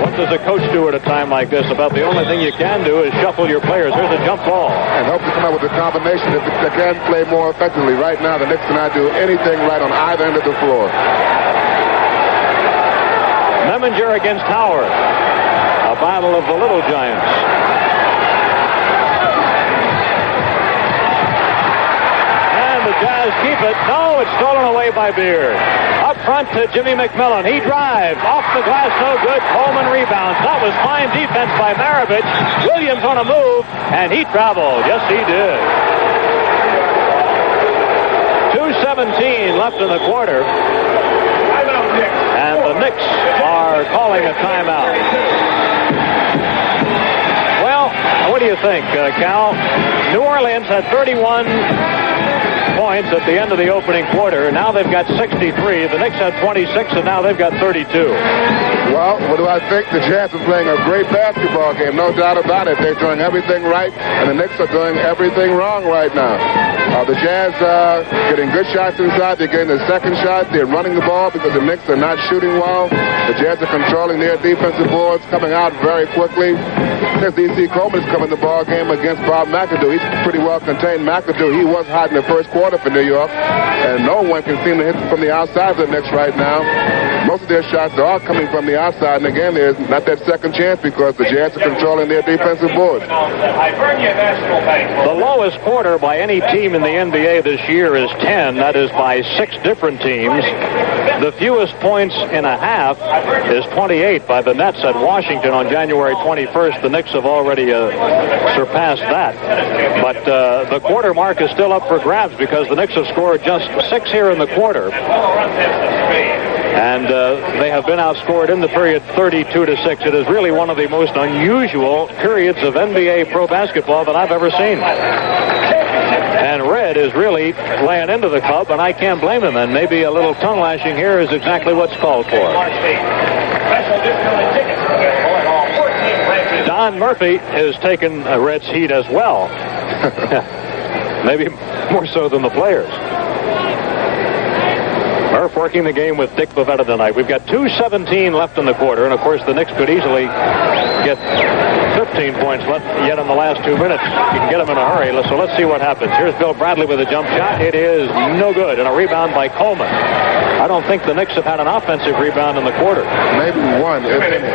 What does a coach do at a time like this? About the only thing you can do is shuffle your players. Here's a jump ball. And hope to come up with a combination that can play more effectively. Right now, the Knicks cannot do anything right on either end of the floor. Meminger against Howard. A battle of the little giants. And the Jazz keep it. No, it's stolen away by Beard. Up front to Jimmy McMillan. He drives. Off the glass, no good. Coleman rebounds. That was fine defense by Maravich. Williams on a move, and he traveled. Yes, he did. 2:17 left in the quarter. And the Knicks are calling a timeout. Well, what do you think, Cal? New Orleans had 31 points at the end of the opening quarter. Now they've got 63. The Knicks had 26, and now they've got 32. Well, what do I think? The Jazz are playing a great basketball game, no doubt about it. They're doing everything right, and the Knicks are doing everything wrong right now. The Jazz are getting good shots inside. They're getting the second shot. They're running the ball because the Knicks are not shooting well. The Jazz are controlling their defensive boards, coming out very quickly. There's D.C. Coleman is coming the ball game against Bob McAdoo. He's pretty well contained. McAdoo, he was hot in the first quarter for New York, and no one can seem to hit from the outside of the Knicks right now. Most of their shots are coming from the outside, and again, there's not that second chance because the Jazz are controlling their defensive boards. The lowest quarter by any team in the NBA this year is 10. That is by 6 different teams. The fewest points in a half is 28 by the Nets at Washington on January 21st. The Knicks have already surpassed that. But the quarter mark is still up for grabs because the Knicks have scored just 6 here in the quarter. And they have been outscored in the period 32-6. It is really one of the most unusual periods of NBA pro basketball that I've ever seen. And Red is really laying into the club, and I can't blame him. And maybe a little tongue lashing here is exactly what's called for. Don Murphy is taking Red's heat as well. Maybe more so than the players. Murph working the game with Dick Bavetta tonight. We've got 2:17 left in the quarter, and of course the Knicks could easily get 15 points left yet in the last 2 minutes. You can get them in a hurry, so let's see what happens. Here's Bill Bradley with a jump shot. It is no good, and a rebound by Coleman. I don't think the Knicks have had an offensive rebound in the quarter. Maybe one. 2 minutes.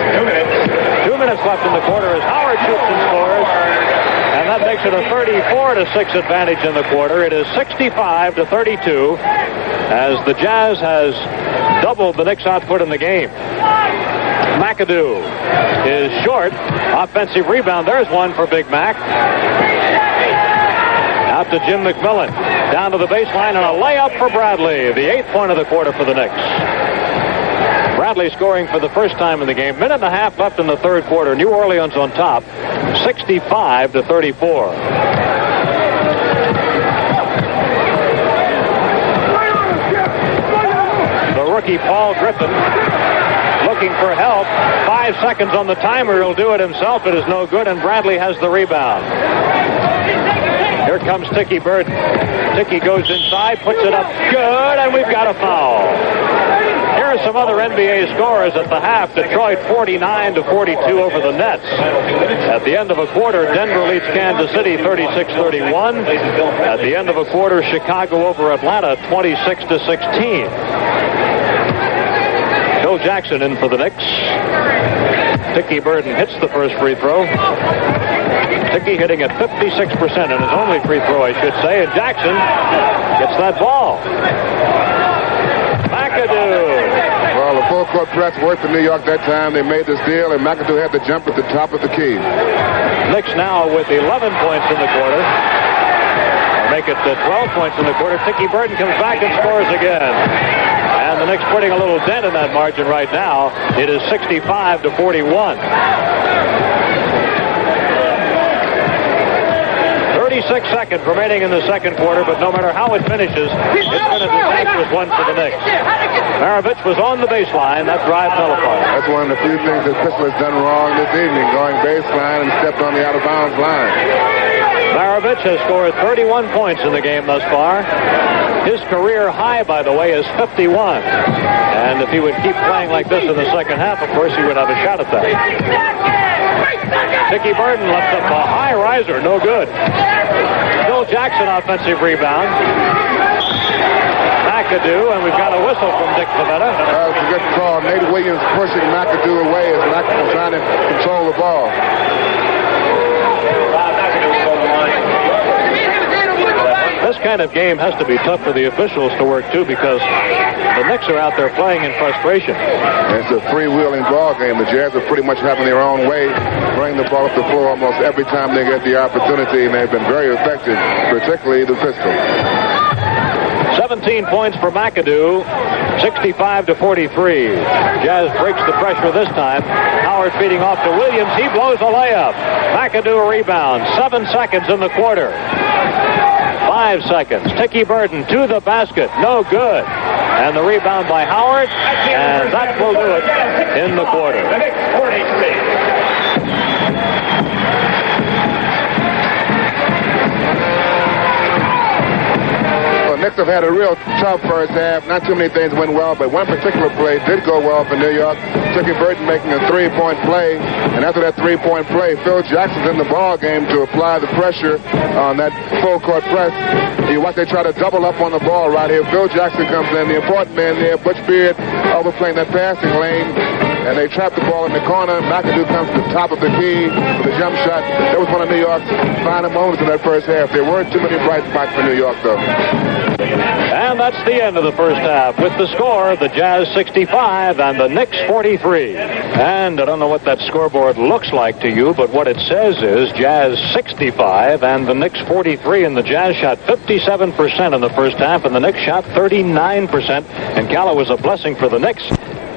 2 minutes left in the quarter as Howard shoots and scores. And that makes it a 34-6 advantage in the quarter. It is 65-32 as the Jazz has doubled the Knicks' output in the game. McAdoo is short. Offensive rebound. There's one for Big Mac. Out to Jim McMillan. Down to the baseline and a layup for Bradley. The 8th point of the quarter for the Knicks. Bradley scoring for the first time in the game. Minute and a half left in the third quarter. New Orleans on top, 65-34. The rookie Paul Griffin looking for help. 5 seconds on the timer. He'll do it himself. It is no good, and Bradley has the rebound. Here comes Tiki Burden. Tiki goes inside, puts it up good, and we've got a foul. Here are some other NBA scores at the half. Detroit 49-42 over the Nets. At the end of a quarter, Denver leads Kansas City 36-31. At the end of a quarter, Chicago over Atlanta 26-16. Bill Jackson in for the Knicks. Tiki Burden hits the first free throw. Tiki hitting at 56% in his only free throw, I should say, and Jackson gets that ball. McAdoo. Well, the full court press worked for New York that time. They made the steal, and McAdoo had the jump at the top of the key. Knicks now with 11 points in the quarter. Make it 12 points in the quarter. Tiki Burden comes back and scores again. And the Knicks putting a little dent in that margin right now. It is 65-41. 36 seconds remaining in the second quarter, but no matter how it finishes, it's been a disastrous one for the Knicks. Maravich was on the baseline. That drive fell apart. That's one of the few things that Pistol has done wrong this evening, going baseline and stepped on the out-of-bounds line. Maravich has scored 31 points in the game thus far. His career high, by the way, is 51. And if he would keep playing like this in the second half, of course, he would have a shot at that. Dickie Burden left up a high riser, no good. Phil Jackson offensive rebound. McAdoo, and we've got a whistle from Dick Pavetta. It's a good call. Nate Williams pushing McAdoo away as McAdoo trying to control the ball. This kind of game has to be tough for the officials to work, too, because the Knicks are out there playing in frustration. It's a freewheeling ball game. The Jazz are pretty much having their own way, bringing the ball up the floor almost every time they get the opportunity, and they've been very effective, particularly the pistol. 17 points for McAdoo, 65-43. Jazz breaks the pressure this time. Howard feeding off to Williams. He blows a layup. McAdoo a rebound. 7 seconds in the quarter. 5 seconds. Dickie Burden to the basket. No good. And the rebound by Howard. And that will do it in the quarter. Knicks have had a real tough first half. Not too many things went well, but one particular play did go well for New York. Dickie Burden making a three-point play, and after that three-point play, Phil Jackson's in the ball game to apply the pressure on that full-court press. You watch they try to double up on the ball right here. Phil Jackson comes in, the important man there, Butch Beard overplaying that passing lane, and they trap the ball in the corner. McAdoo comes to the top of the key with a jump shot. That was one of New York's finer moments in that first half. There weren't too many bright spots for New York, though. And that's the end of the first half with the score, the Jazz 65 and the Knicks 43. And I don't know what that scoreboard looks like to you, but what it says is Jazz 65 and the Knicks 43. And the Jazz shot 57% in the first half, and the Knicks shot 39%. And Gallo was a blessing for the Knicks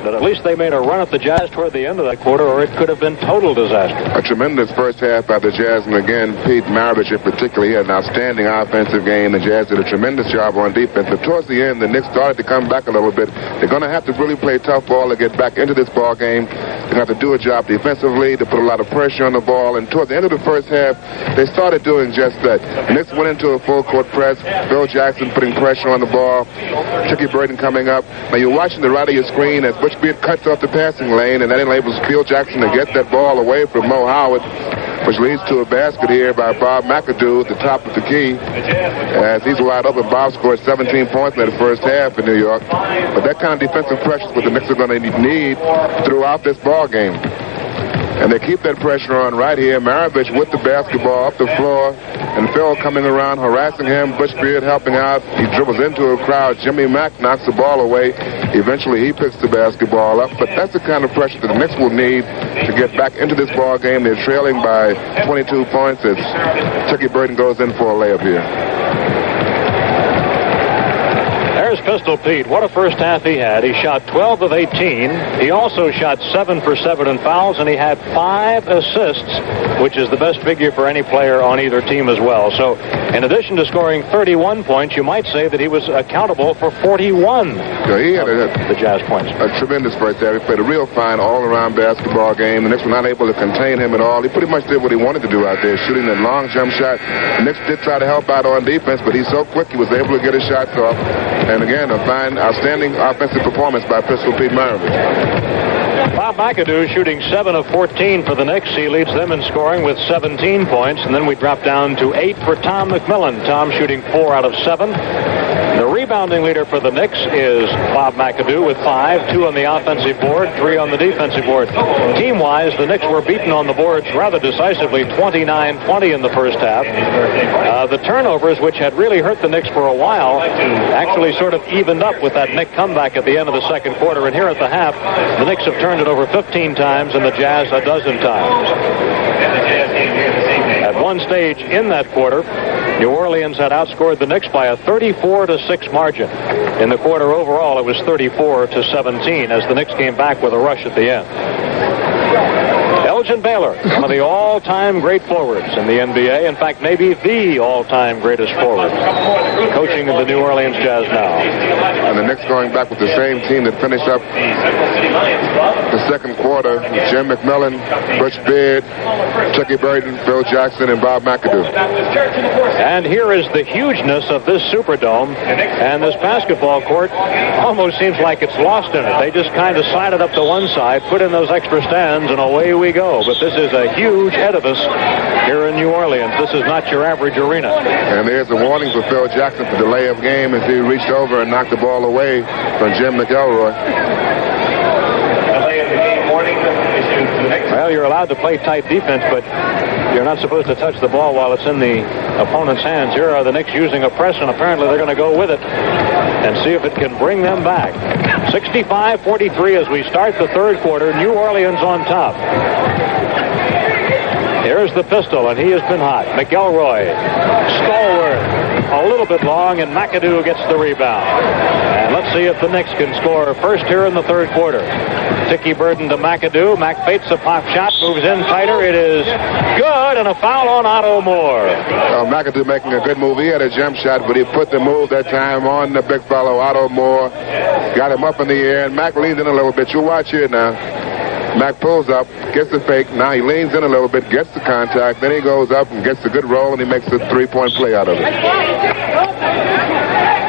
that at least they made a run at the Jazz toward the end of that quarter, or it could have been total disaster. A tremendous first half by the Jazz, and again, Pete Maravich in particular, he had an outstanding offensive game. The Jazz did a tremendous job on defense, but towards the end, the Knicks started to come back a little bit. They're going to have to really play tough ball to get back into this ball game. They're going to have to do a job defensively to put a lot of pressure on the ball, and toward the end of the first half, they started doing just that. The Knicks went into a full-court press. Phil Jackson putting pressure on the ball. Dickie Burden coming up. Now, you're watching the right of your screen as Butch Beard cuts off the passing lane, and that enables Phil Jackson to get that ball away from Mo Howard, which leads to a basket here by Bob McAdoo at the top of the key. As he's wide open, Bob scored 17 points in the first half in New York. But that kind of defensive pressure is what the Knicks are going to need throughout this ball game. And they keep that pressure on right here. Maravich with the basketball up the floor, and Phil coming around, harassing him. Butch Beard helping out. He dribbles into a crowd. Jimmy Mack knocks the ball away. Eventually, he picks the basketball up. But that's the kind of pressure that the Knicks will need to get back into this ball game. They're trailing by 22 points as Dickie Burden goes in for a layup here. There's Pistol Pete. What a first half he had. He shot 12 of 18. He also shot 7 for 7 in fouls, and he had 5 assists, which is the best figure for any player on either team as well. So in addition to scoring 31 points, you might say that he was accountable for 41 he had the Jazz points. A tremendous first half. He played a real fine all-around basketball game. The Knicks were not able to contain him at all. He pretty much did what he wanted to do out there, shooting that long jump shot. The Knicks did try to help out on defense, but he's so quick he was able to get his shots off. And again, a fine, outstanding offensive performance by Pistol Pete Maravich. Bob McAdoo shooting 7 of 14 for the Knicks. He leads them in scoring with 17 points. And then we drop down to 8 for Tom McMillan. Tom shooting 4 out of 7. The rebounding leader for the Knicks is Bob McAdoo with 5, 2 on the offensive board, 3 on the defensive board. Team-wise, the Knicks were beaten on the boards rather decisively, 29-20 in the first half. The turnovers, which had really hurt the Knicks for a while, actually sort of evened up with that Knick comeback at the end of the second quarter. And here at the half, the Knicks have turned it over 15 times and the Jazz a dozen times. At one stage in that quarter, New Orleans had outscored the Knicks by a 34-6 margin. In the quarter overall, it was 34-17 as the Knicks came back with a rush at the end. Elgin Baylor, one of the all-time great forwards in the NBA. In fact, maybe the all-time greatest forward, coaching the New Orleans Jazz now. And the Knicks going back with the same team that finished up the second quarter. Jim McMillan, Butch Beard, Chucky Burton, Phil Jackson, and Bob McAdoo. And here is the hugeness of this Superdome. And this basketball court almost seems like it's lost in it. They just kind of slide it up to one side, put in those extra stands, and away we go. But this is a huge edifice here in New Orleans. This is not your average arena. And there's a warning for Phil Jackson for delay of game as he reached over and knocked the ball away from Jim McElroy. Well, you're allowed to play tight defense, but you're not supposed to touch the ball while it's in the opponent's hands. Here are the Knicks using a press, and apparently they're going to go with it and see if it can bring them back. 65-43 as we start the third quarter. New Orleans on top. Here's the pistol, and he has been hot. McElroy, stalwart, a little bit long, and McAdoo gets the rebound. And let's see if the Knicks can score first here in the third quarter. Tiki Burton to McAdoo. Mac fakes a pop shot, moves in tighter. It is good, and a foul on Otto Moore. McAdoo making a good move. He had a jump shot, but he put the move that time on the big fellow, Otto Moore. Got him up in the air, and Mac leans in a little bit. You watch here now. Mac pulls up, gets the fake. Now he leans in a little bit, gets the contact. Then he goes up and gets a good roll, and he makes a three-point play out of it.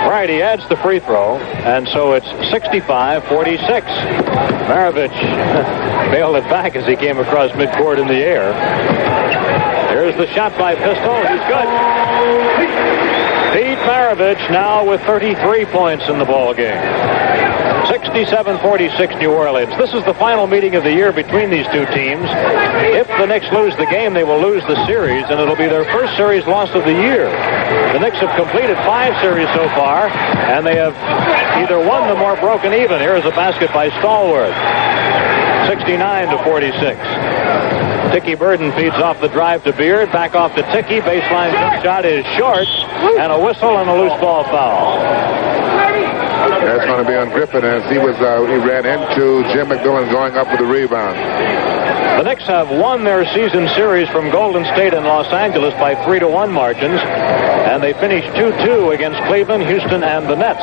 Right, he adds the free throw, and so it's 65-46. Maravich bailed it back as he came across midcourt in the air. Here's the shot by Pistol. He's good. Pete Maravich now with 33 points in the ball game. 67-46 New Orleans. This is the final meeting of the year between these two teams. If the Knicks lose the game, they will lose the series, and it'll be their first series loss of the year. The Knicks have completed 5 series so far, and they have either won them or broken even. Here's a basket by Stallworth. 69-46. Tiki Burton feeds off the drive to Beard. Back off to Tiki. Baseline jump shot is short, and a whistle and a loose ball foul. That's going to be on Griffin as he ran into Jim McMillan going up with the rebound. The Knicks have won their season series from Golden State and Los Angeles by 3-1 margins, and they finished 2-2 against Cleveland, Houston, and the Nets.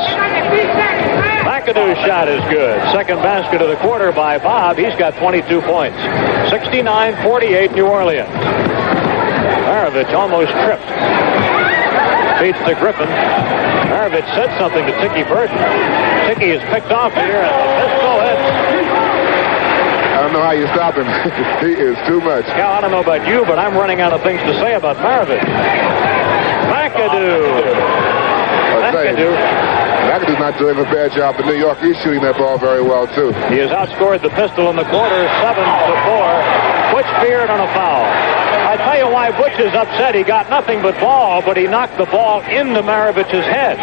McAdoo's shot is good. Second basket of the quarter by Bob. He's got 22 points. 69-48 New Orleans. Maravich almost tripped. Feeds to Griffin. Maravich said something to Tiki Burton. Tiki is picked off here, and the pistol hits. I don't know how you stop him. He is too much. Cal, I don't know about you, but I'm running out of things to say about Maravich. McAdoo. McAdoo's not doing a bad job in New York. He's shooting that ball very well, too. He has outscored the Pistol in the quarter, 7-4. Butch Beard on a foul. I tell you why Butch is upset. He got nothing but ball, but he knocked the ball into Maravich's head.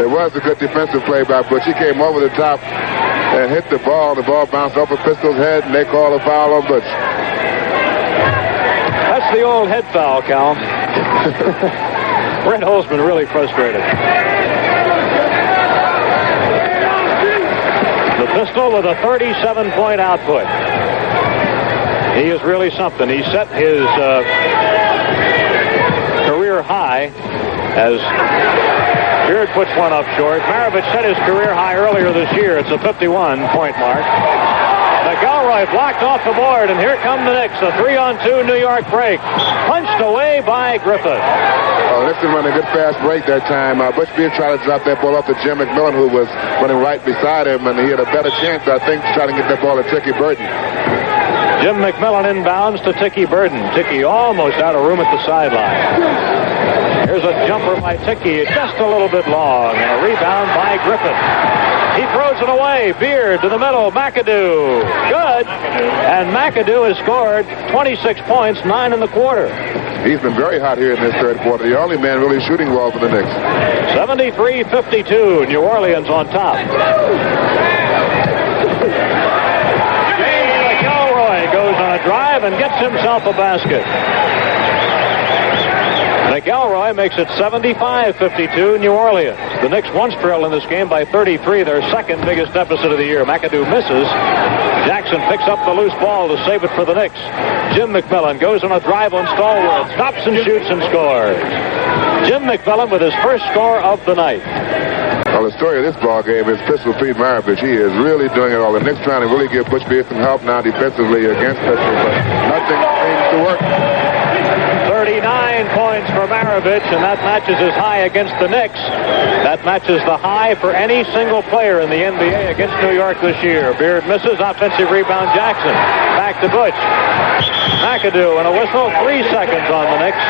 It was a good defensive play by Butch. He came over the top and hit the ball. The ball bounced off of Pistol's head, and they called a foul on Butch. That's the old head foul, Cal. Brent Holzman really frustrated. The Pistol with a 37-point output. He is really something. He set his career high as Beard puts one up short. Maravich set his career high earlier this year. It's a 51-point mark. McElroy blocked off the board, and here come the Knicks. A 3-on-2 New York break. Punched away by Griffith. Oh, Nixon running a good fast break that time. Butch Beard tried to drop that ball up to Jim McMillan, who was running right beside him, and he had a better chance, I think, trying to get that ball to Tiki Burton. Jim McMillan inbounds to Tiki Burton. Tiki almost out of room at the sideline. Here's a jumper by Tiki, just a little bit long, and a rebound by Griffin. He throws it away. Beard to the middle. McAdoo. Good. And McAdoo has scored 26 points, 9 in the quarter. He's been very hot here in this third quarter. The only man really shooting well for the Knicks. 73-52. New Orleans on top. Goes on a drive and gets himself a basket. McElroy makes it 75-52 New Orleans. The Knicks once trail in this game by 33, their second biggest deficit of the year. McAdoo misses. Jackson picks up the loose ball to save it for the Knicks. Jim McMillan goes on a drive on Stallworth, stops and shoots and scores. Jim McMillan with his first score of the night. Well, the story of this ball game is Pistol Pete Maravich. He is really doing it all. The Knicks trying to really give Butch Beard some help now defensively against Pistol, but nothing seems to work. 39 points for Maravich, and that matches his high against the Knicks. That matches the high for any single player in the NBA against New York this year. Beard misses, offensive rebound Jackson. Back to Butch. McAdoo and a whistle, 3 seconds on the Knicks.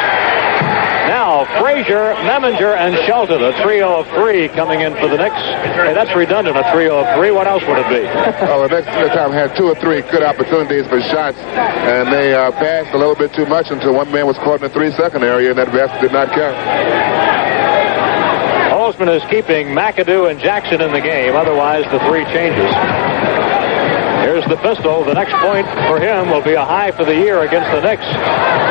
Now, Frazier, Meminger, and Shelton, a trio of 3 coming in for the Knicks. Hey, that's redundant, a trio of 3. What else would it be? Well, the Knicks this time had 2 or 3 good opportunities for shots, and they passed a little bit too much until one man was caught in the 3-second area, and that basket did not count. Holzman is keeping McAdoo and Jackson in the game. Otherwise, the 3 changes. Here's the pistol. The next point for him will be a high for the year against the Knicks.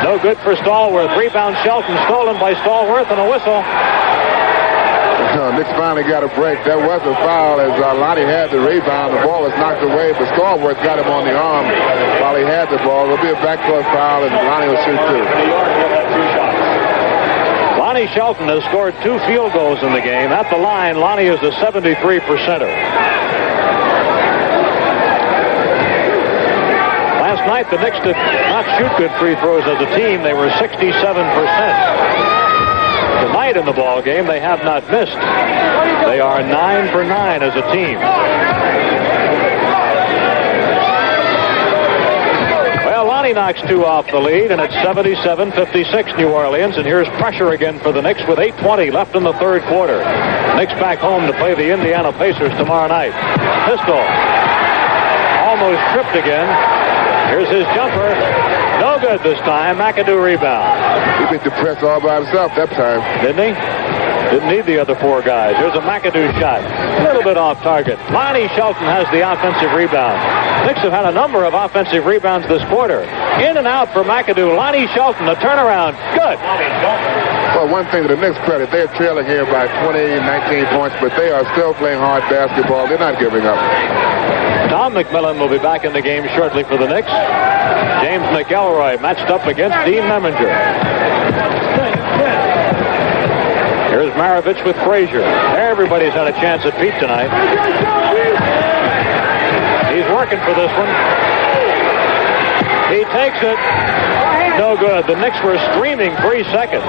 No good for Stallworth. Rebound Shelton, stolen by Stallworth, and a whistle. Knicks finally got a break. That was a foul as Lonnie had the rebound. The ball was knocked away, but Stallworth got him on the arm while he had the ball. It'll be a backcourt foul, and Lonnie will shoot 2. Lonnie Shelton has scored 2 field goals in the game. At the line, Lonnie is a 73%er. Last night, the Knicks did not shoot good free throws as a team. They were 67%. Tonight in the ball game, they have not missed. They are 9 for 9 as a team. Well, Lonnie knocks 2 off the lead, and it's 77-56 New Orleans. And here's pressure again for the Knicks with 8:20 left in the third quarter. Knicks back home to play the Indiana Pacers tomorrow night. Pistol almost tripped again. Here's his jumper. No good this time. McAdoo rebound. He beat the press all by himself that time. Didn't he? Didn't need the other 4 guys. Here's a McAdoo shot. A little bit off target. Lonnie Shelton has the offensive rebound. Knicks have had a number of offensive rebounds this quarter. In and out for McAdoo. Lonnie Shelton, a turnaround. Good. Well, one thing to the Knicks' credit, they're trailing here by 20, 19 points, but they are still playing hard basketball. They're not giving up. Tom McMillan will be back in the game shortly for the Knicks. James McElroy matched up against Dean Meminger. Here's Maravich with Frazier. Everybody's had a chance at Pete tonight. He's working for this one. He takes it. No good. The Knicks were streaming 3 seconds.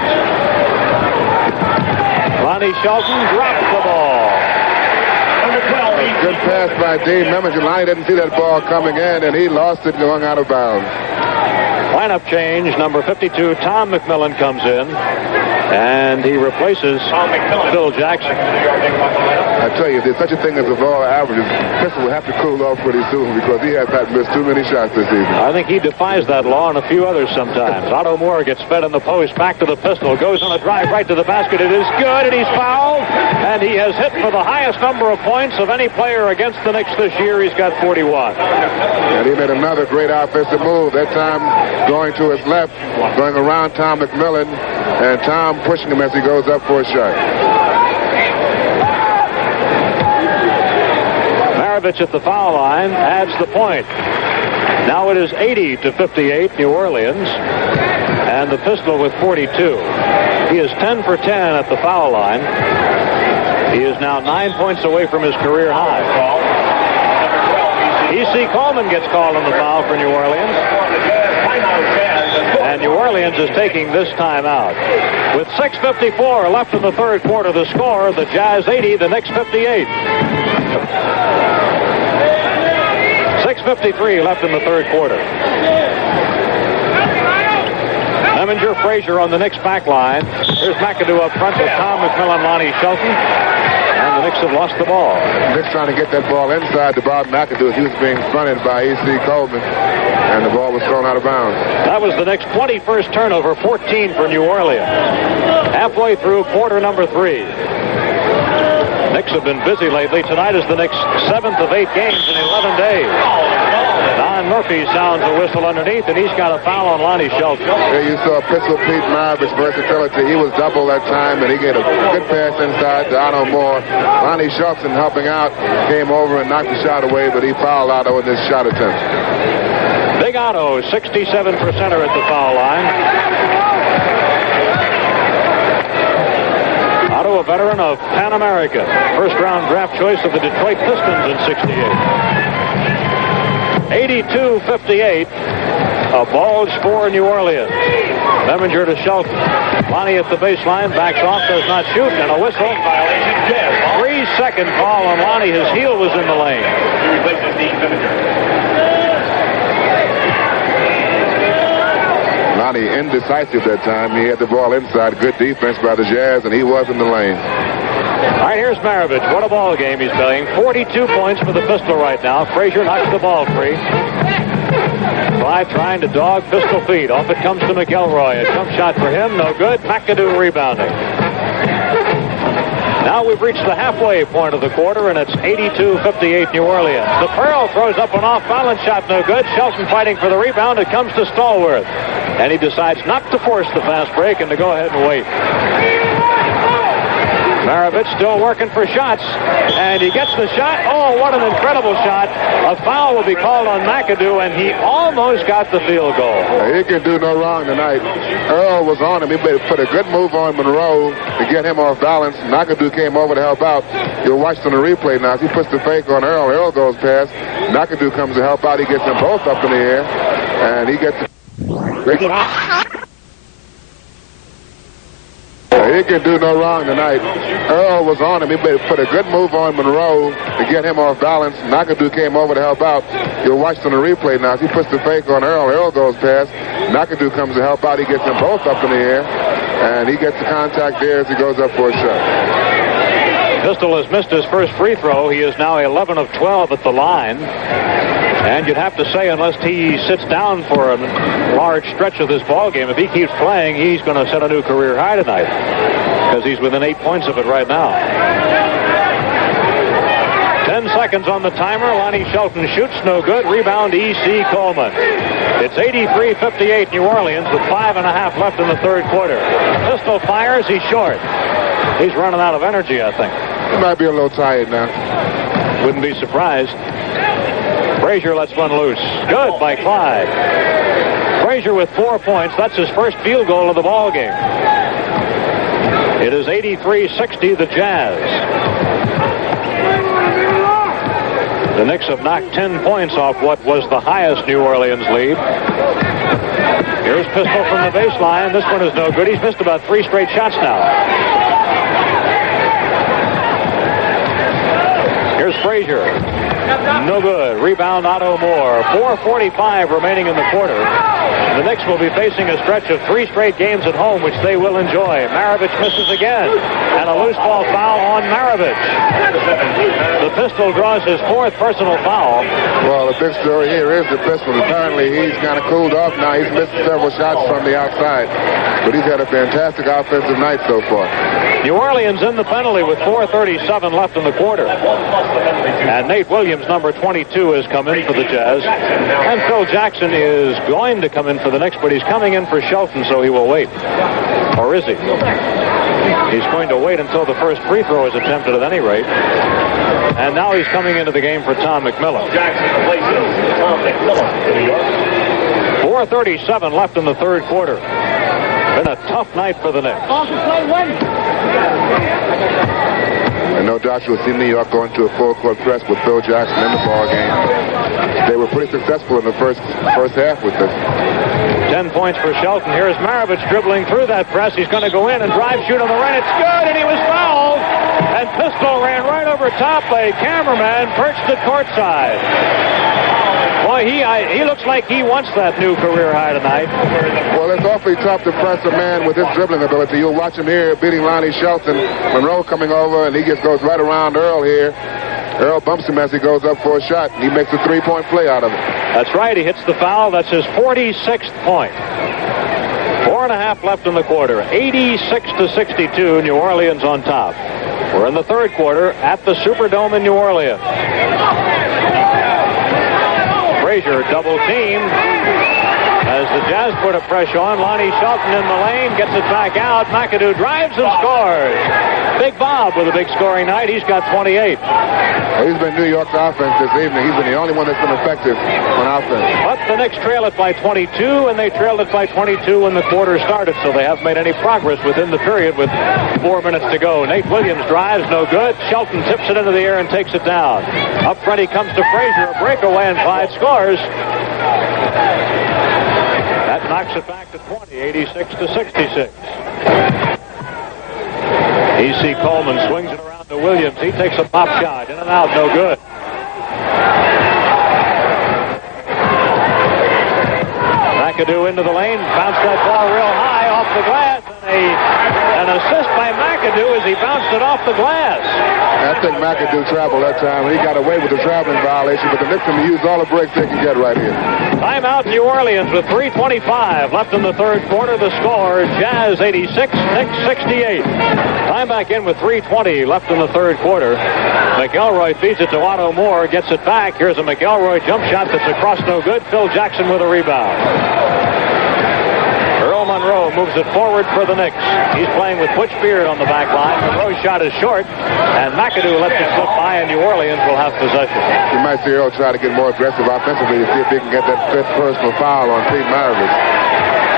Lonnie Shelton drops the ball. Good pass by Dean Meminger. Lonnie didn't see that ball coming in, and he lost it going out of bounds. Lineup change. Number 52, Tom McMillan comes in, and he replaces Phil Jackson. I tell you, if there's such a thing as a ball averages, Pistol will have to cool off pretty soon because he has not missed too many shots this season. I think he defies that law and a few others sometimes. Otto Moore gets fed in the post, back to the pistol, goes on a drive right to the basket. It is good, and he's fouled, and he has hit for the highest number of points of any player against the Knicks this year. He's got 41. And he made another great offensive move, that time going to his left, going around Tom McMillan, and Tom pushing him as he goes up for a shot. Maravich at the foul line adds the point. Now it is 80-58 New Orleans, and the pistol with 42. He is 10 for 10 at the foul line. He is now 9 points away from his career high. E.C. Coleman gets called on the foul for New Orleans. And New Orleans is taking this time out. With 6:54 left in the third quarter, the score, the Jazz 80, the Knicks 58. 6:53 left in the third quarter. Meminger, Frazier on the Knicks back line. Here's McAdoo up front with Tom McMillan, Lonnie Shelton. And the Knicks have lost the ball. Knicks trying to get that ball inside to Bob McAdoo. He was being fronted by E.C. Coleman, and the ball was thrown out of bounds. That was the Knicks' 21st turnover, 14 for New Orleans. Halfway through quarter number 3. Knicks have been busy lately. Tonight is the Knicks' 7th of 8 games in 11 days. Don Murphy Murphy sounds a whistle underneath, and he's got a foul on Lonnie Shelton. There you saw Pistol Pete Maravich versatility. He was double that time, and he get a good pass inside to Otto Moore. Lonnie Shelton helping out, came over and knocked the shot away, but he fouled Otto in this shot attempt. Big Otto, 67%er at the foul line. Otto, a veteran of Pan America. First-round draft choice of the Detroit Pistons in '68. 82-58. A ball for New Orleans. Beminger to Shelton. Lonnie at the baseline, backs off, does not shoot, and a whistle. 3-second call on Lonnie. His heel was in the lane. Lonnie indecisive that time. He had the ball inside. Good defense by the Jazz, and he was in the lane. All right, here's Maravich. What a ball game he's playing. 42 points for the Pistol right now. Frazier knocks the ball free. Clyde trying to dog Pistol feed. Off it comes to McElroy. A jump shot for him. No good. McAdoo rebounding. Now we've reached the halfway point of the quarter, and it's 82-58 New Orleans. The Pearl throws up an off-balance shot. No good. Shelton fighting for the rebound. It comes to Stallworth. And he decides not to force the fast break and to go ahead and wait. Maravich still working for shots, and he gets the shot. Oh, what an incredible shot. A foul will be called on McAdoo, and he almost got the field goal. He can do no wrong tonight. Earl was on him. He put a good move on Monroe to get him off balance. McAdoo came over to help out. You'll watch on the replay now. As he puts the fake on Earl, Earl goes past. McAdoo comes to help out. He gets them both up in the air, and he gets... He can do no wrong tonight. Earl was on him. He put a good move on Monroe to get him off balance. McAdoo came over to help out. You'll watch on the replay now. As he puts the fake on Earl, Earl goes past. McAdoo comes to help out. He gets them both up in the air, and he gets the contact there as he goes up for a shot. Pistol has missed his first free throw. He is now 11 of 12 at the line. And you'd have to say, unless he sits down for a large stretch of this ball game, if he keeps playing, he's going to set a new career high tonight, because he's within 8 points of it right now. 10 seconds on the timer. Lonnie Shelton shoots, no good. Rebound, E.C. Coleman. It's 83-58 New Orleans with 5.5 left in the third quarter. Pistol fires, he's short. He's running out of energy, I think. He might be a little tired now. Wouldn't be surprised. Frazier lets one loose. Good by Clyde. Frazier with 4 points. That's his first field goal of the ball game. It is 83-60 the Jazz. The Knicks have knocked 10 points off what was the highest New Orleans lead. Here's Pistol from the baseline. This one is no good. He's missed about 3 straight shots now. Here's Frazier. No good. Rebound, Otto Moore. 4:45 remaining in the quarter. The Knicks will be facing a stretch of 3 straight games at home, which they will enjoy. Maravich misses again. And a loose ball foul on Maravich. The Pistol draws his 4th personal foul. Well, the big story here is the Pistol. Apparently, he's kind of cooled off now. He's missed several shots from the outside. But he's had a fantastic offensive night so far. New Orleans in the penalty with 4:37 left in the quarter. And Nate Williams, number 22, has come in for the Jazz. And Phil Jackson is going to come in for the Knicks, but he's coming in for Shelton, so he will wait. Or is he? He's going to wait until the first free throw is attempted at any rate. And now he's coming into the game for Tom McMillan. 4:37 left in the third quarter. Been a tough night for the Knicks. And no doubt you'll see New York going to a full-court press with Phil Jackson in the ball game. They were pretty successful in the first half with this. 10 points for Shelton. Here's Maravich dribbling through that press. He's going to go in and drive, shoot on the run. It's good, and he was fouled. And Pistol ran right over top. A cameraman perched at courtside. Boy, he looks like he wants that new career high tonight. Well, it's awfully tough to press a man with his dribbling ability. You'll watch him here beating Lonnie Shelton. Monroe coming over, and he just goes right around Earl here. Earl bumps him as he goes up for a shot, and he makes a 3-point play out of it. That's right. He hits the foul. That's his 46th point. 4.5 left in the quarter. 86-62, New Orleans on top. We're in the third quarter at the Superdome in New Orleans. Frazier double teamed. As the Jazz put a pressure on, Lonnie Shelton in the lane, gets it back out. McAdoo drives and scores. Big Bob with a big scoring night. He's got 28. He's been New York's offense this evening. He's been the only one that's been effective on offense. But the Knicks trail it by 22, and they trailed it by 22 when the quarter started, so they haven't made any progress within the period with 4 minutes to go. Nate Williams drives, no good. Shelton tips it into the air and takes it down. Up front he comes to Frazier, a breakaway, and Clyde scores. That knocks it back to 20, 86-66. E.C. Coleman swings it around to Williams. He takes a pop shot. In and out, no good. McAdoo into the lane. Bounced that ball real high off the glass. And an assist by McAdoo as he bounced it off the glass. I think McAdoo traveled that time. He got away with the traveling violation, but the Knicks can use all the breaks they can get right here. Timeout New Orleans with 3:25 left in the third quarter. The score, Jazz 86, Knicks 68. Time back in with 3:20 left in the third quarter. McElroy feeds it to Otto Moore, gets it back. Here's a McElroy jump shot that's across, no good. Phil Jackson with a rebound. Earl Monroe moves it forward for the Knicks. He's playing with Butch Beard on the back line. Monroe's shot is short, and McAdoo lets it slip by, and New Orleans will have possession. You might see Earl try to get more aggressive offensively to see if he can get that fifth personal foul on Pete Maravich.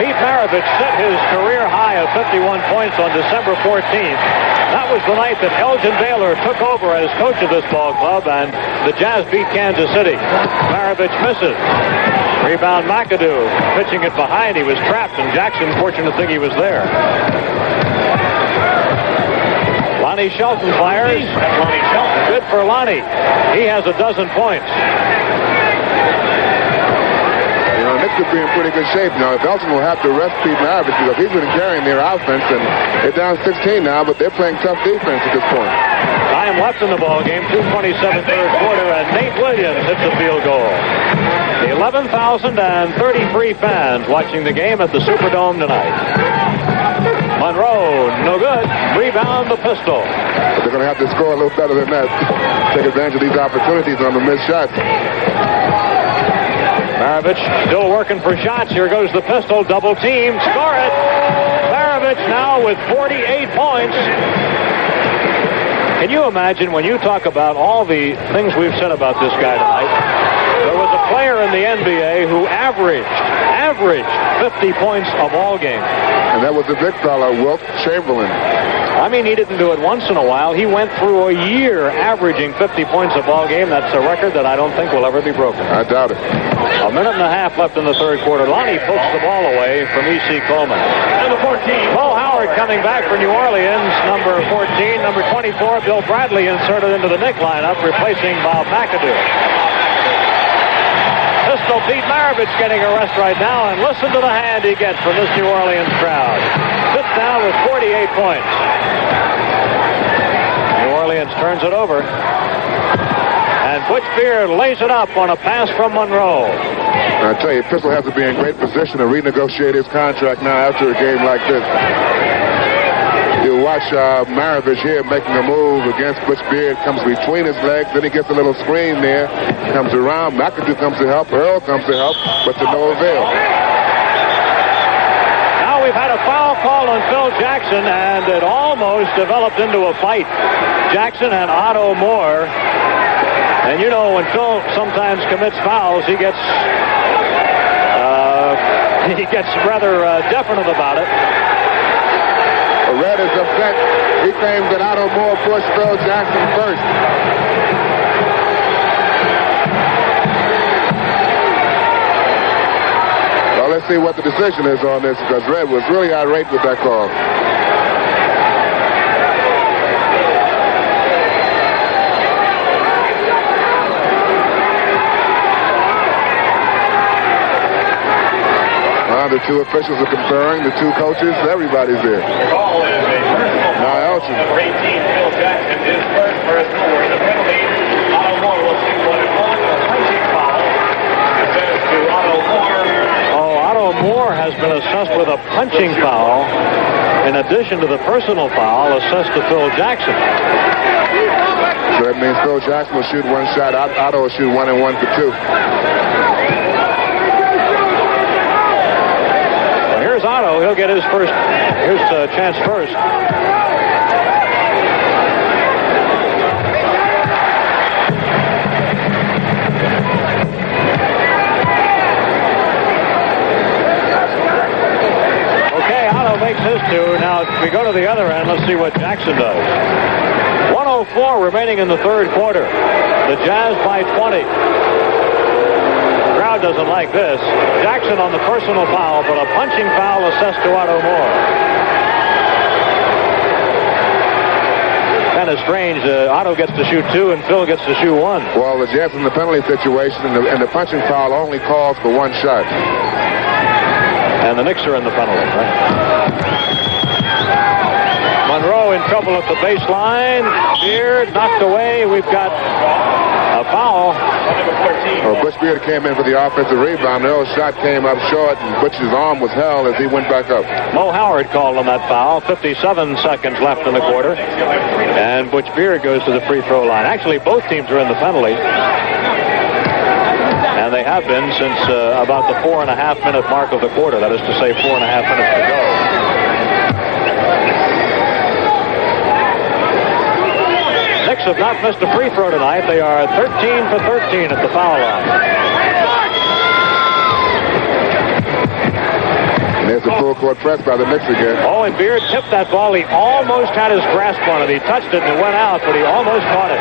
Pete Maravich set his career high of 51 points on December 14th. That was the night that Elgin Baylor took over as coach of this ball club, and the Jazz beat Kansas City. Maravich misses. Rebound McAdoo. Pitching it behind. He was trapped, and Jackson, fortunate thing he was there. Lonnie Shelton fires. Lonnie Shelton. Good for Lonnie. He has a dozen points. Knicks could be in pretty good shape now. Elgin will have to rest Pete Maravich because he's been carrying their offense, and they're down 16 now, but they're playing tough defense at this point. Time left in the ball game, 2:27 third quarter, and Nate Williams hits a field goal. 11,033 fans watching the game at the Superdome tonight. Monroe, no good. Rebound the Pistol. But they're going to have to score a little better than that. Take advantage of these opportunities on the missed shots. Maravich still working for shots. Here goes the Pistol. Double team. Score it. Maravich now with 48 points. Can you imagine when you talk about all the things we've said about this guy tonight? There was a player in the NBA who averaged 50 points a ball game. And that was the big fella, Wilt Chamberlain. I mean, he didn't do it once in a while. He went through a year averaging 50 points a ball game. That's a record that I don't think will ever be broken. I doubt it. A minute and a half left in the third quarter. Lonnie pokes the ball away from E.C. Coleman. Number 14. Mo Howard coming back for New Orleans. Number 14. Number 24, Bill Bradley inserted into the Knick lineup, replacing Bob McAdoo. Pistol Pete Maravich getting a rest right now, and listen to the hand he gets from this New Orleans crowd. Sits down with 48 points. New Orleans turns it over. And Butch Beard lays it up on a pass from Monroe. I tell you, Pistol has to be in great position to renegotiate his contract now after a game like this. You watch Maravich here making a move against Butch Beard. Comes between his legs. Then he gets a little screen there. Comes around. McAdoo comes to help. Earl comes to help, but to no avail. Now we've had a foul call on Phil Jackson, and it almost developed into a fight. Jackson and Otto Moore. And you know, when Phil sometimes commits fouls, he gets rather definite about it. Red is upset. He claims that Otto Moore pushed Phil Jackson first. Well, let's see what the decision is on this, because Red was really irate with that call. The two officials are conferring, the two coaches, everybody's there. Now Elgin. Number 18, Phil Jackson, is first personal. The penalty, Otto Moore will see what it was, a punching foul. It says to Otto Moore. Oh, Otto Moore has been assessed with a punching foul in addition to the personal foul assessed to Phil Jackson. So that means Phil Jackson will shoot one shot. Otto will shoot 1 and 1 for 2. get his chance first. Makes his two. Now we go to the other end. Let's see what Jackson does. 1:04 remaining in the third quarter. The Jazz by 20. Crowd doesn't like this. Jackson on the personal foul, but a punching foul assessed to Otto Moore. Kind of strange. Otto gets to shoot 2 and Phil gets to shoot 1. Well, the Jazz in the penalty situation, and the punching foul only calls for 1 shot. And the Knicks are in the penalty, right? Monroe in trouble at the baseline. Beard knocked away. We've got a foul. Well, Butch Beard came in for the offensive rebound. Earl's shot came up short, and Butch's arm was held as he went back up. Mo Howard called on that foul. 57 seconds left in the quarter. And Butch Beard goes to the free throw line. Actually, both teams are in the penalty. And they have been since about the 4.5-minute mark of the quarter. That is to say, 4.5 minutes to go. Knicks have not missed a free throw tonight. They are 13 for 13 at the foul line. And there's a full court press by the Knicks again. Oh, and Beard tipped that ball. He almost had his grasp on it. He touched it and it went out, but he almost caught it.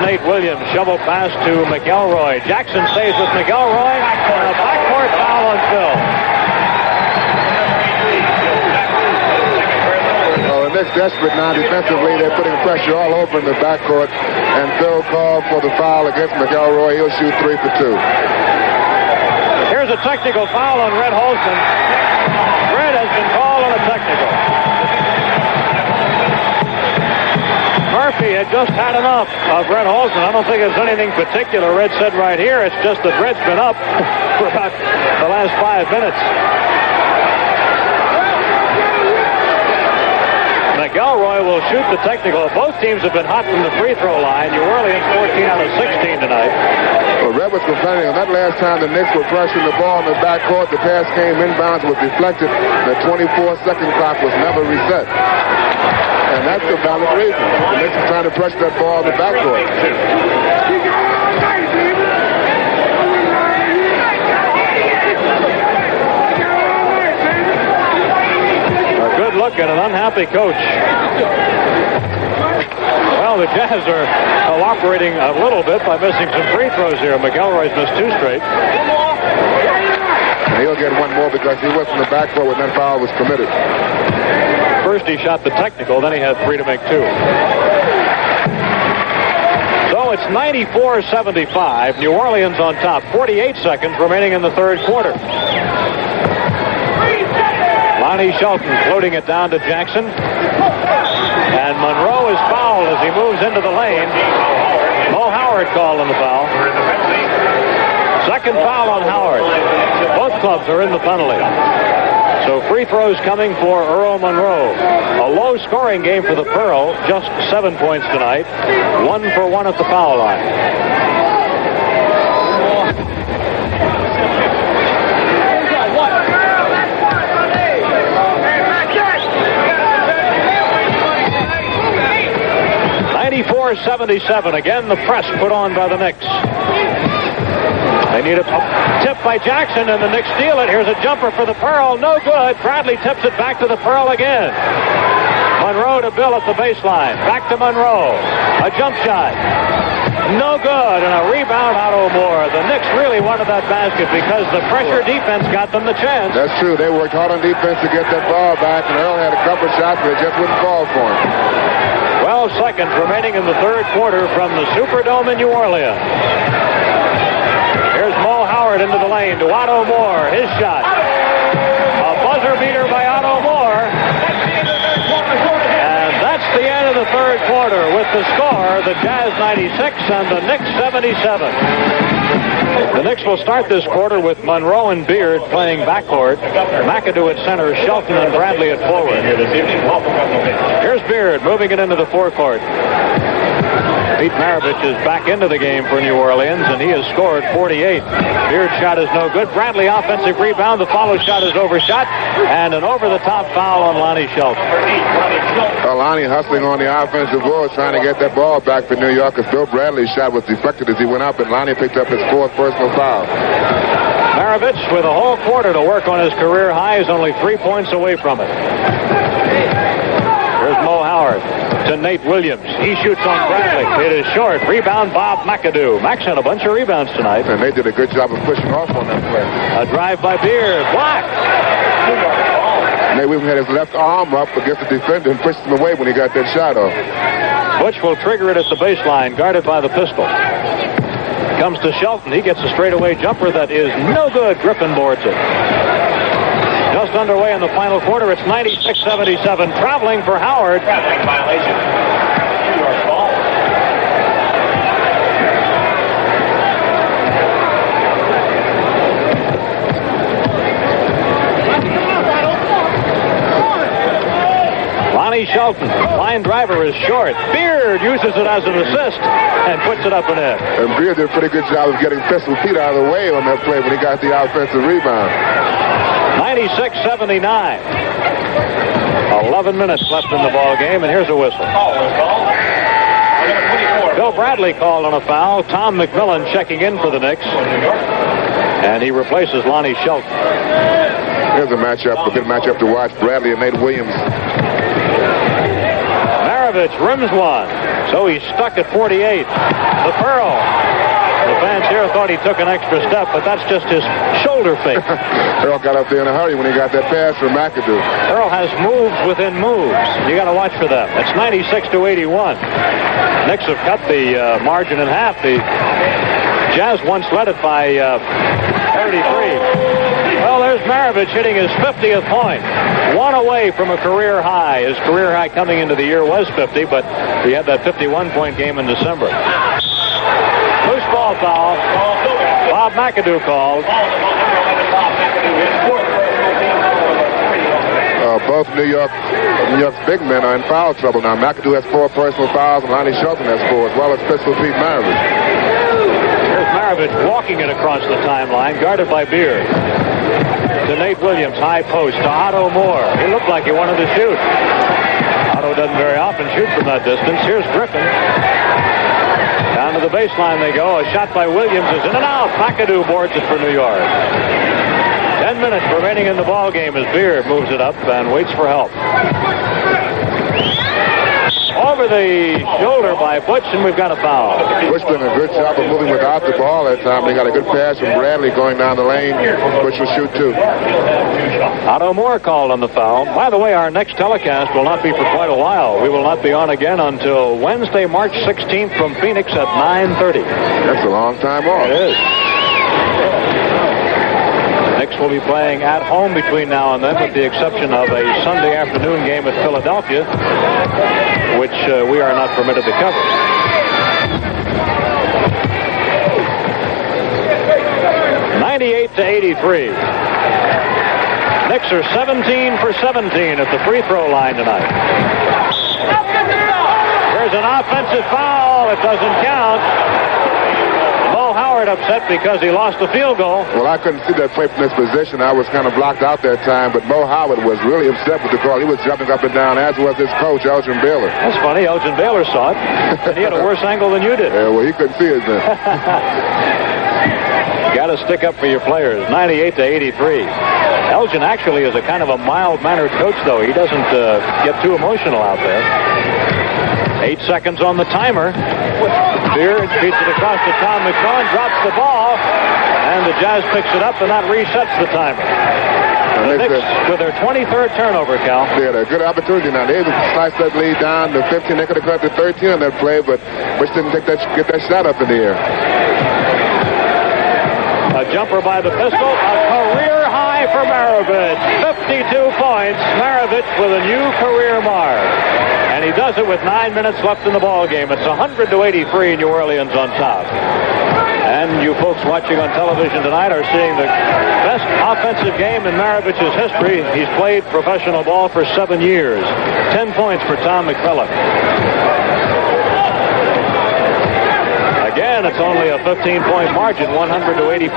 Nate Williams, shovel pass to McElroy. Jackson stays with McElroy. And a backcourt foul on Phil. Well, the Knicks desperate now defensively. They're putting pressure all over in the backcourt. And Phil called for the foul against McElroy. He'll shoot 3 for 2. Here's a technical foul on Red Holston. Red has been called on a technical. Murphy had just had enough of Red Holston. I don't think it's anything particular. Red said right here, it's just that Red's been up for about the last 5 minutes. McElroy will shoot the technical. Both teams have been hot from the free throw line. New Orleans 14 out of 16 tonight. Well, Red was complaining on that last time the Knicks were pressuring the ball in the backcourt. The pass came inbounds, was deflected. The 24-second clock was never reset. And that's a valid reason. The Knicks are trying to pressure that ball in the backcourt. A good look at an unhappy coach. Well, the Jazz are cooperating a little bit by missing some free throws here. McElroy's missed 2 straight. And he'll get 1 more because he went from the backcourt when that foul was committed. First he shot the technical, then he had 3 to make 2. So it's 94-75. New Orleans on top. 48 seconds remaining in the third quarter. Lonnie Shelton floating it down to Jackson. And Monroe is fouled as he moves into the lane. Mo Howard called on the foul. Second foul on Howard. Both clubs are in the penalty. So free throws coming for Earl Monroe. A low-scoring game for the Pearl. Just 7 points tonight. 1 for 1 at the foul line. .77. Again, the press put on by the Knicks. They need a tip by Jackson, and the Knicks steal it. Here's a jumper for the Pearl. No good. Bradley tips it back to the Pearl again. Monroe to Bill at the baseline. Back to Monroe. A jump shot. No good. And a rebound, Otto Moore. The Knicks really wanted that basket because the pressure defense got them the chance. That's true. They worked hard on defense to get that ball back, and Earl had a couple of shots, but it just wouldn't fall for him. 12 seconds remaining in the third quarter from the Superdome in New Orleans. Here's Mo Howard into the lane to Otto Moore. His shot. A buzzer beater by Otto Moore. And that's the end of the third quarter with the score, the Jazz 96 and the Knicks 77. The Knicks will start this quarter with Monroe and Beard playing backcourt. McAdoo at center, Shelton and Bradley at forward. Here's Beard moving it into the forecourt. Pete Maravich is back into the game for New Orleans, and he has scored 48. Beard's shot is no good. Bradley offensive rebound. The follow shot is overshot, and an over-the-top foul on Lonnie Shelton. Lonnie hustling on the offensive board, trying to get that ball back for New York, as Bill Bradley's shot was deflected as he went up, and Lonnie picked up his 4th personal foul. Maravich with a whole quarter to work on his career high is only 3 points away from it. Here's Mo Howard to Nate Williams. He shoots on Bradley. It is short. Rebound, Bob McAdoo. Max had a bunch of rebounds tonight. And they did a good job of pushing off on that play. A drive by Beard. Blocked. Nate Williams had his left arm up against the defender and pushed him away when he got that shot off. Butch will trigger it at the baseline, guarded by the pistol. Comes to Shelton. He gets a straightaway jumper that is no good. Griffin boards it. Just underway in the final quarter. It's 96-77. Traveling for Howard. Traveling violation. New York ball. Lonnie Shelton. Line driver is short. Beard uses it as an assist and puts it up and in. And Beard did a pretty good job of getting Pistol Pete out of the way on that play when he got the offensive rebound. 96-79. 11 minutes left in the ball game, and here's a whistle. Bill Bradley called on a foul. Tom McMillan checking in for the Knicks. And he replaces Lonnie Shelton. Here's a matchup, a good matchup to watch. Bradley and Nate Williams. Maravich rims one. So he's stuck at 48. The Pearl. The fans here thought he took an extra step, but that's just his shoulder fake. Earl got up there in a hurry when he got that pass from McAdoo. Earl has moves within moves. You got to watch for them. It's 96-81. Knicks have cut the margin in half. The Jazz once led it by 33. Well, there's Maravich hitting his 50th point. One away from a career high. His career high coming into the year was 50, but he had that 51-point game in December. Loose ball foul. Bob McAdoo called. Both New York's big men are in foul trouble now. McAdoo has 4 personal fouls, and Lonnie Shelton has 4, as well as Pistol Pete Maravich. Here's Maravich walking it across the timeline, guarded by Beard. To Nate Williams, high post, to Otto Moore. He looked like he wanted to shoot. Otto doesn't very often shoot from that distance. Here's Griffin. Down to the baseline they go. A shot by Williams is in and out. McAdoo boards it for New York. 10 minutes remaining in the ball game as Beard moves it up and waits for help. Over the shoulder by Butch, and we've got a foul. Butch doing a good job of moving without the ball that time. He got a good pass from Bradley going down the lane. Butch will shoot too. Otto Moore called on the foul. By the way, our next telecast will not be for quite a while. We will not be on again until Wednesday, March 16th from Phoenix at 9:30. That's a long time off. It is. Knicks will be playing at home between now and then, with the exception of a Sunday afternoon game at Philadelphia, which we are not permitted to cover. (98-83). Knicks are 17 for 17 at the free throw line tonight. There's an offensive foul. It doesn't count. Mo Howard upset because he lost the field goal. Well, I couldn't see that play from this position. I was kind of blocked out that time, but Mo Howard was really upset with the call. He was jumping up and down, as was his coach, Elgin Baylor. That's funny. Elgin Baylor saw it, and he had a worse angle than you did. Yeah, well, he couldn't see it then. Got to stick up for your players. 98-83. Elgin actually is a kind of a mild-mannered coach, though. He doesn't get too emotional out there. 8 seconds on the timer. Beard feeds it across to Tom McMillan, drops the ball, and the Jazz picks it up, and that resets the timer. The Knicks with their 23rd turnover, Cal. They had a good opportunity now. They sliced that lead down to 15. They could have cut to 13 on that play, but Bush didn't get that shot up in the air. A jumper by the pistol, a career high for Maravich. 52 points. Maravich with a new career mark. And he does it with 9 minutes left in the ball game. It's 100-83, New Orleans on top. And you folks watching on television tonight are seeing the best offensive game in Maravich's history. He's played professional ball for 7 years. 10 points for Tom McMillan. Again, it's only a 15-point margin, 100-85.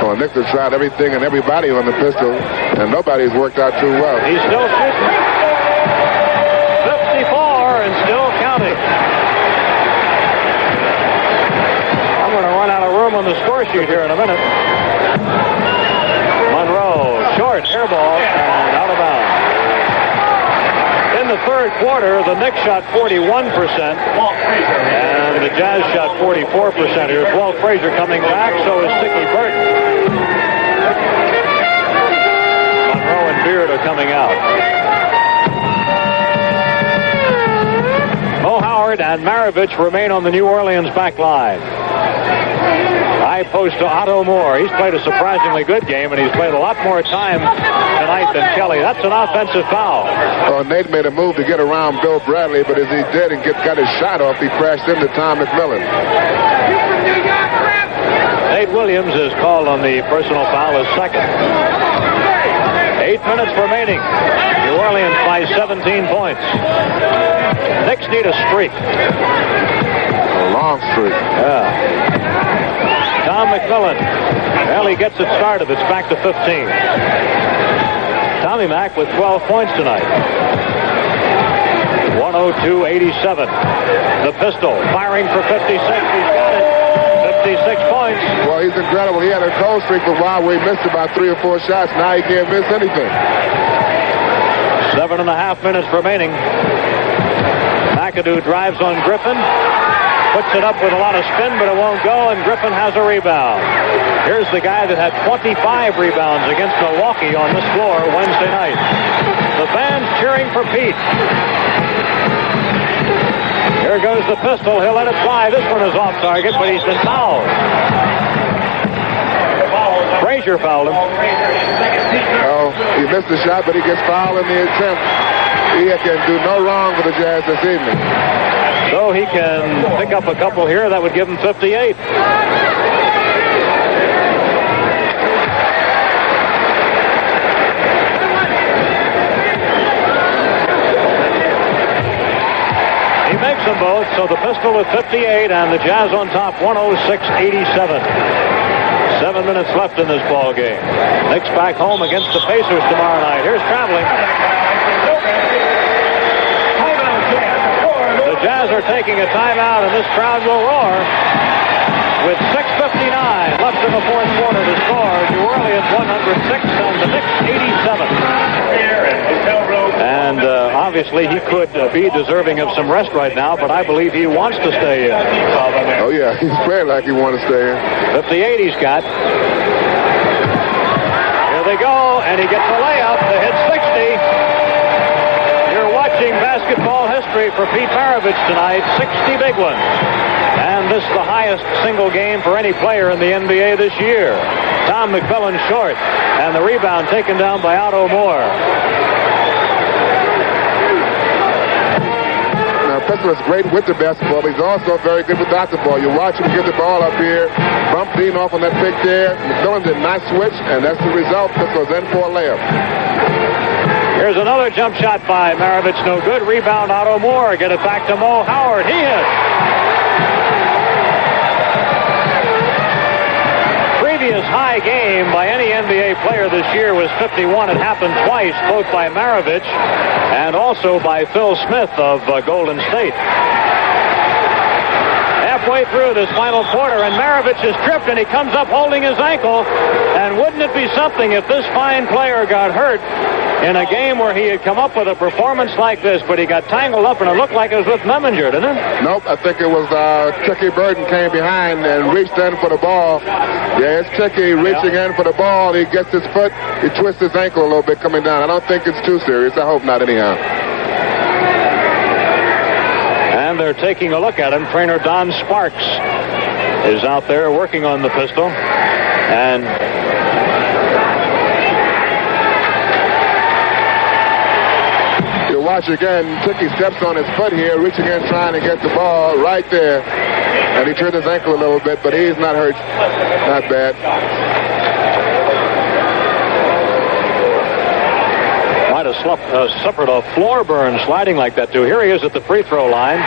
Well, Knicks have tried everything and everybody on the pistol, and nobody's worked out too well. He's still shooting. 54 and still counting. I'm going to run out of room on the score sheet here in a minute. Monroe, short, air ball, and out of bounds. In the third quarter, the Knicks shot 41%, and the Jazz shot 44%. Here's Walt Frazier coming back, so is Sticky Burton. Monroe and Beard are coming out. Mo Howard and Maravich remain on the New Orleans back line. High post to Otto Moore. He's played a surprisingly good game, and he's played a lot more time tonight than Kelly. That's an offensive foul. Well, Nate made a move to get around Bill Bradley, but as he did and got his shot off, he crashed into Tom McMillan. Nate Williams is called on the personal foul as second. 8 minutes remaining. New Orleans by 17 points. Knicks need a streak. A long streak. Yeah. Tom McMillan. Well, he gets it started. It's back to 15. Tommy Mack with 12 points tonight. 102-87. The pistol firing for 56. He's got it. 56 points. Well, he's incredible. He had a cold streak for a while where he missed about 3 or 4 shots. Now he can't miss anything. 7.5 minutes remaining. McAdoo drives on Griffin. Puts it up with a lot of spin, but it won't go, and Griffin has a rebound. Here's the guy that had 25 rebounds against Milwaukee on this floor Wednesday night. The fans cheering for Pete. Here goes the pistol. He'll let it fly. This one is off target, but he's been fouled. Frazier fouled him. Oh, he missed the shot, but he gets fouled in the attempt. He can do no wrong for the Jazz this evening. So he can pick up a couple here. That would give him 58. He makes them both, so the pistol with 58 and the Jazz on top 106-87. 7 minutes left in this ball game. Knicks back home against the Pacers tomorrow night. Here's traveling. The Jazz are taking a timeout, and this crowd will roar. With 6:59 left in the fourth quarter to score, New Orleans 106 and the Knicks 87. And obviously he could be deserving of some rest right now, but I believe he wants to stay in. Oh, yeah, he's playing like he wants to stay in. 58 he's got. Here they go, and he gets a layup to hit 60. Watching basketball history for Pete Maravich tonight, 60 big ones. And this is the highest single game for any player in the NBA this year. Tom McMillan short, and the rebound taken down by Otto Moore. Now, Pistol is great with the basketball, but he's also very good without the ball. You watch him get the ball up here, bump Dean off on that pick there. McMillan did not switch, and that's the result. Pistol's in for a layup. Here's another jump shot by Maravich. No good. Rebound, Otto Moore. Get it back to Mo Howard. He hits. Previous high game by any NBA player this year was 51. It happened twice, both by Maravich and also by Phil Smith of Golden State. Halfway through this final quarter, and Maravich is tripped, and he comes up holding his ankle. And wouldn't it be something if this fine player got hurt in a game where he had come up with a performance like this, but he got tangled up, and it looked like it was with Memminger, didn't it? Nope, I think it was Tricky Burton came behind and reached in for the ball. Yeah, it's Tricky reaching in for the ball. He gets his foot, he twists his ankle a little bit coming down. I don't think it's too serious. I hope not anyhow. And they're taking a look at him. Trainer Don Sparks is out there working on the pistol. And watch again, Tricky steps on his foot here, reaching in, trying to get the ball right there. And he turned his ankle a little bit, but he's not hurt. Not bad. Might have suffered a floor burn sliding like that, too. Here he is at the free throw line.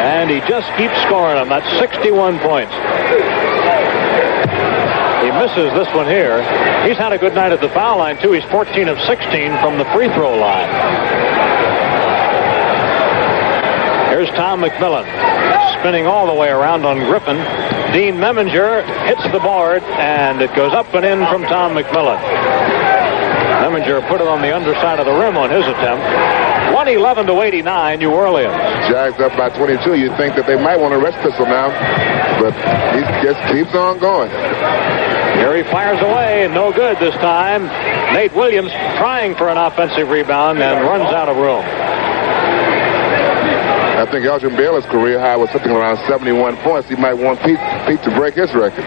And he just keeps scoring them. That's 61 points. He misses this one here. He's had a good night at the foul line, too. He's 14 of 16 from the free throw line. Here's Tom McMillan spinning all the way around on Griffin. Dean Meminger hits the board, and it goes up and in from Tom McMillan. Meminger put it on the underside of the rim on his attempt. 111-89, New Orleans. Jags up by 22. You'd think that they might want to rest Pistol now, but he just keeps on going. Here he fires away, and no good this time. Nate Williams trying for an offensive rebound and runs out of room. I think Elgin Baylor's career high was something around 71 points. He might want Pete to break his record.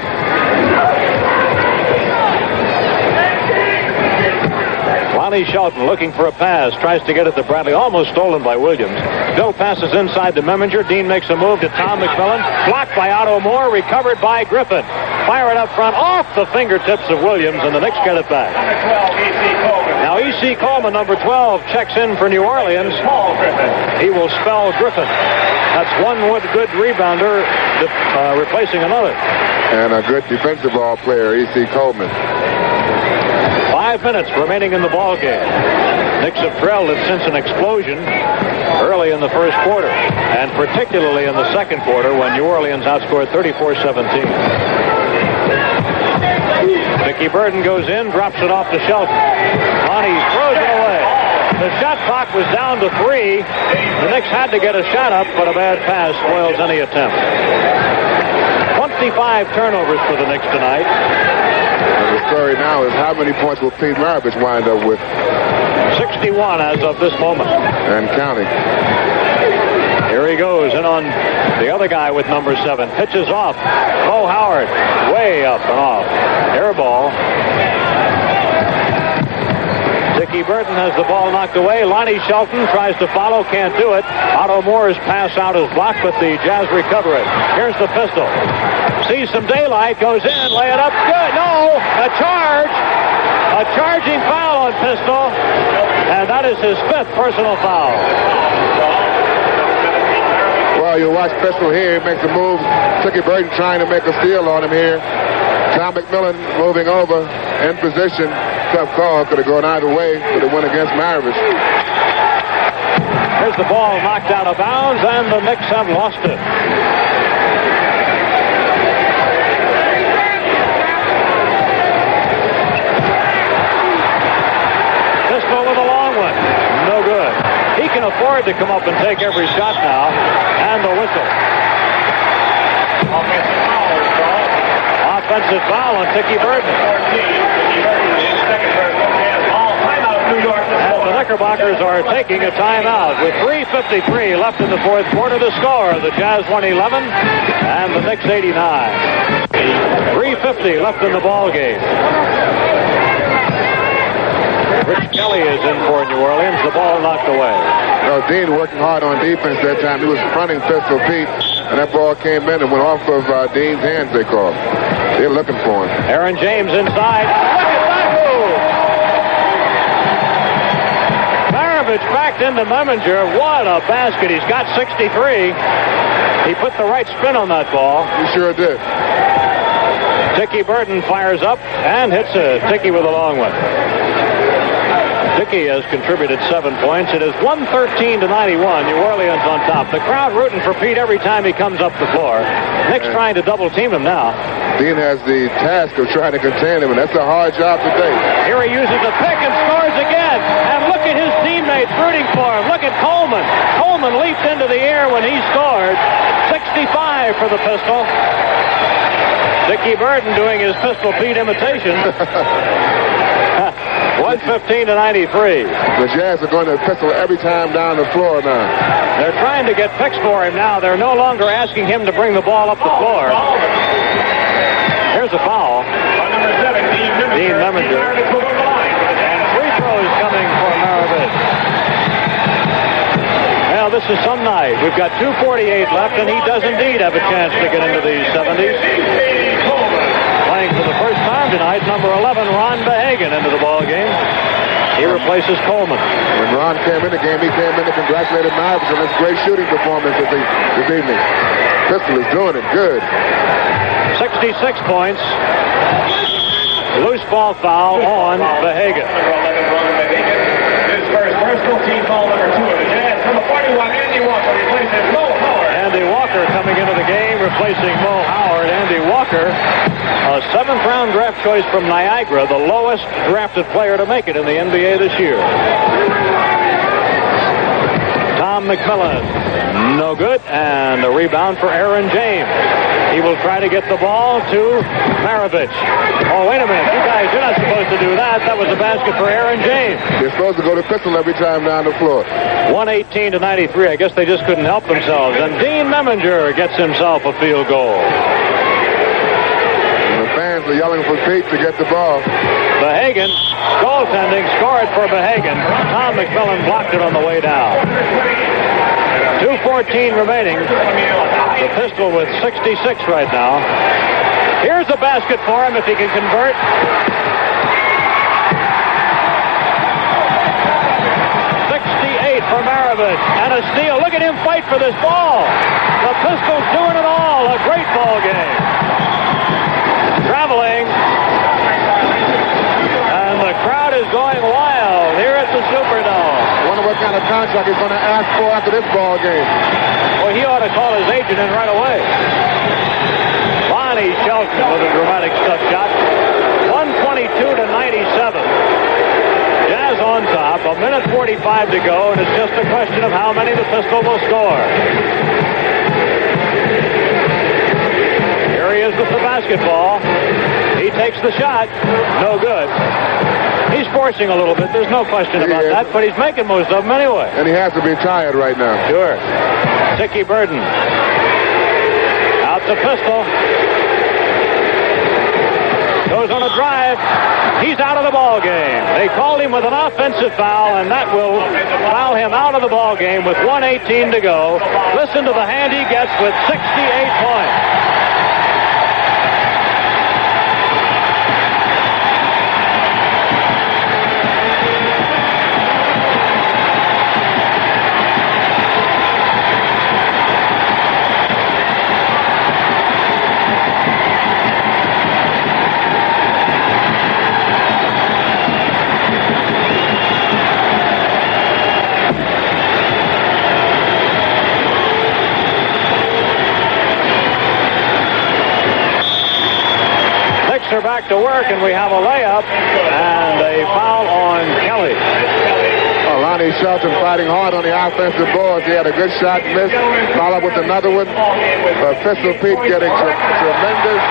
Lonnie Shelton looking for a pass, tries to get it to Bradley, almost stolen by Williams. Bill passes inside to Meminger. Dean makes a move to Tom McMillan. Blocked by Otto Moore, recovered by Griffin. Fire it up front, off the fingertips of Williams, and the Knicks get it back. Now E.C. Coleman, number 12, checks in for New Orleans. He will spell Griffin. That's one good rebounder replacing another. And a good defensive ball player, E.C. Coleman. 5 minutes remaining in the ball game. Knicks have trailed it since an explosion early in the first quarter, and particularly in the second quarter when New Orleans outscored 34-17. Mickey Burden goes in, drops it off to Shelton. Lonnie throws it away. The shot clock was down to 3. The Knicks had to get a shot up, but a bad pass spoils any attempt. 25 turnovers for the Knicks tonight. And the story now is how many points will Pete Maravich wind up with? 61 as of this moment. And counting. Here he goes in on the other guy with number 7. Pitches off. Bo Howard way up and off. Air ball. Dickie Burton has the ball knocked away. Lonnie Shelton tries to follow, can't do it. Otto Moore's pass out is blocked, but the Jazz recover it. Here's the pistol. Sees some daylight, goes in, lay it up. Good. No, a charge. A charging foul on Pistol, and that is his 5th personal foul. Well, you watch Pistol here. He makes a move. Dickie Burton trying to make a steal on him here. Tom McMillan moving over in position. Tough call. Could have gone either way, but it went against Maravich. Here's the ball knocked out of bounds, and the Knicks have lost it. Pistol with a long one. No good. He can afford to come up and take every shot now. And the whistle. Offensive foul on Dickie Burton. And the Knickerbockers are taking a timeout with 3:53 left in the fourth quarter to score. The Jazz 111 and the Knicks 89. 3:50 left in the ball game. Rich Kelly is in for New Orleans. The ball knocked away. Well, Dean working hard on defense that time. He was fronting Pistol Pete, and that ball came in and went off of Dean's hands, they called. They're looking for him. Aaron James inside. Look at that move! Maravich backed into Meminger. What a basket. He's got 63. He put the right spin on that ball. He sure did. Dickie Burton fires up and hits it. Dickie with a long one. Dickie has contributed 7 points. It is 113-91. New Orleans on top. The crowd rooting for Pete every time he comes up the floor. Knicks trying to double team him now. Dean has the task of trying to contain him, and that's a hard job today. Here he uses a pick and scores again. And look at his teammates rooting for him. Look at Coleman. Coleman leaped into the air when he scored. 65 for the Pistol. Dickie Burton doing his Pistol Pete imitation. 115-93. The Jazz are going to Pistol every time down the floor now. They're trying to get picks for him now. They're no longer asking him to bring the ball up the floor. Here's a foul. Dean Meminger. And free throws coming for Maravich. Well, this is some night. We've got 2:48 left, and he does indeed have a chance to get into the 70s. Playing for the first time tonight, number 11, Ron Behagen, into the ball game. He replaces Coleman. When Ron came in the game, he came in and congratulated Mavericks on his great shooting performance this evening. Pistol is doing it good. 66 points. Loose ball foul on Behagan. His first personal team foul number 2 of the Jazz. Number 41, Andy Walker replaces Mo Howard. Andy Walker coming into the game, replacing Mo Howard. Andy Walker, a 7th-round draft choice from Niagara, the lowest drafted player to make it in the NBA this year. Tom McMillan, no good, and a rebound for Aaron James. He will try to get the ball to Maravich. Oh, wait a minute. You guys, you're not supposed to do that. That was a basket for Aaron James. They're supposed to go to pistol every time down the floor. 118-93. I guess they just couldn't help themselves. And Dean Meminger gets himself a field goal. And the fans are yelling for Pete to get the ball. Behagan, goaltending, score it for Behagan. Tom McMillan blocked it on the way down. 2:14 remaining. The Pistol with 66 right now. Here's a basket for him if he can convert. 68 for Maravich. And a steal. Look at him fight for this ball. The Pistol's doing it all. A great ball game. Traveling. And the crowd is going wild here at the Superdome. I wonder what kind of contract he's going to ask for after this ball game. Well, he ought to call his agent in right away. Lonnie Shelton with a dramatic stuff shot. 122-97. Jazz on top. 1:45 to go, and it's just a question of how many the Pistol will score. Here he is with the basketball. He takes the shot. No good. He's forcing a little bit. There's no question about that, but he's making most of them anyway. And he has to be tired right now. Sure. Tiki Burden. Out to Pistol. Goes on a drive. He's out of the ball game. They called him with an offensive foul, and that will foul him out of the ball game with 1:18 to go. Listen to the hand he gets with 68 points. Are back to work, and we have a layup and a foul on Kelly. Lonnie Shelton fighting hard on the offensive boards. He had a good shot, missed, followed with another one. Pistol Pete getting tremendous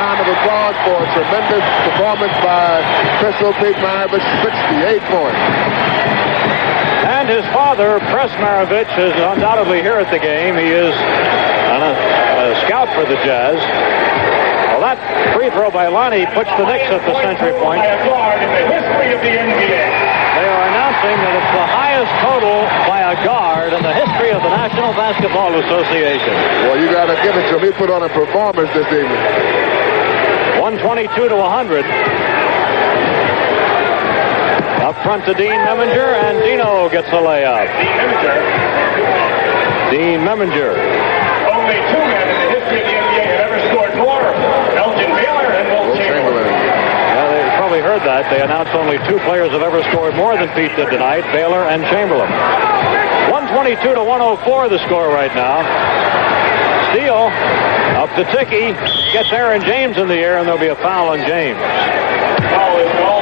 round of applause for a tremendous performance by Pistol Pete Maravich, 68 points. And his father, Press Maravich, is undoubtedly here at the game. He is a scout for the Jazz. Well, that free throw by Lonnie puts the Knicks at the century point. By a guard in the history of the NBA. They are announcing that it's the highest total by a guard in the history of the National Basketball Association. Well, you got to give it to him. He put on a performance this evening. 122-100. Up front to Dean Meminger, and Dino gets a layup. Dean Meminger. Only 2 men in the history of the NBA have ever scored more. Elgin Baylor and Will Chamberlain. Yeah, they probably heard that. They announced only 2 players have ever scored more than Pete did tonight, Baylor and Chamberlain. 122-104 the score right now. Steele up to Tiki. Gets Aaron James in the air, and there'll be a foul on James.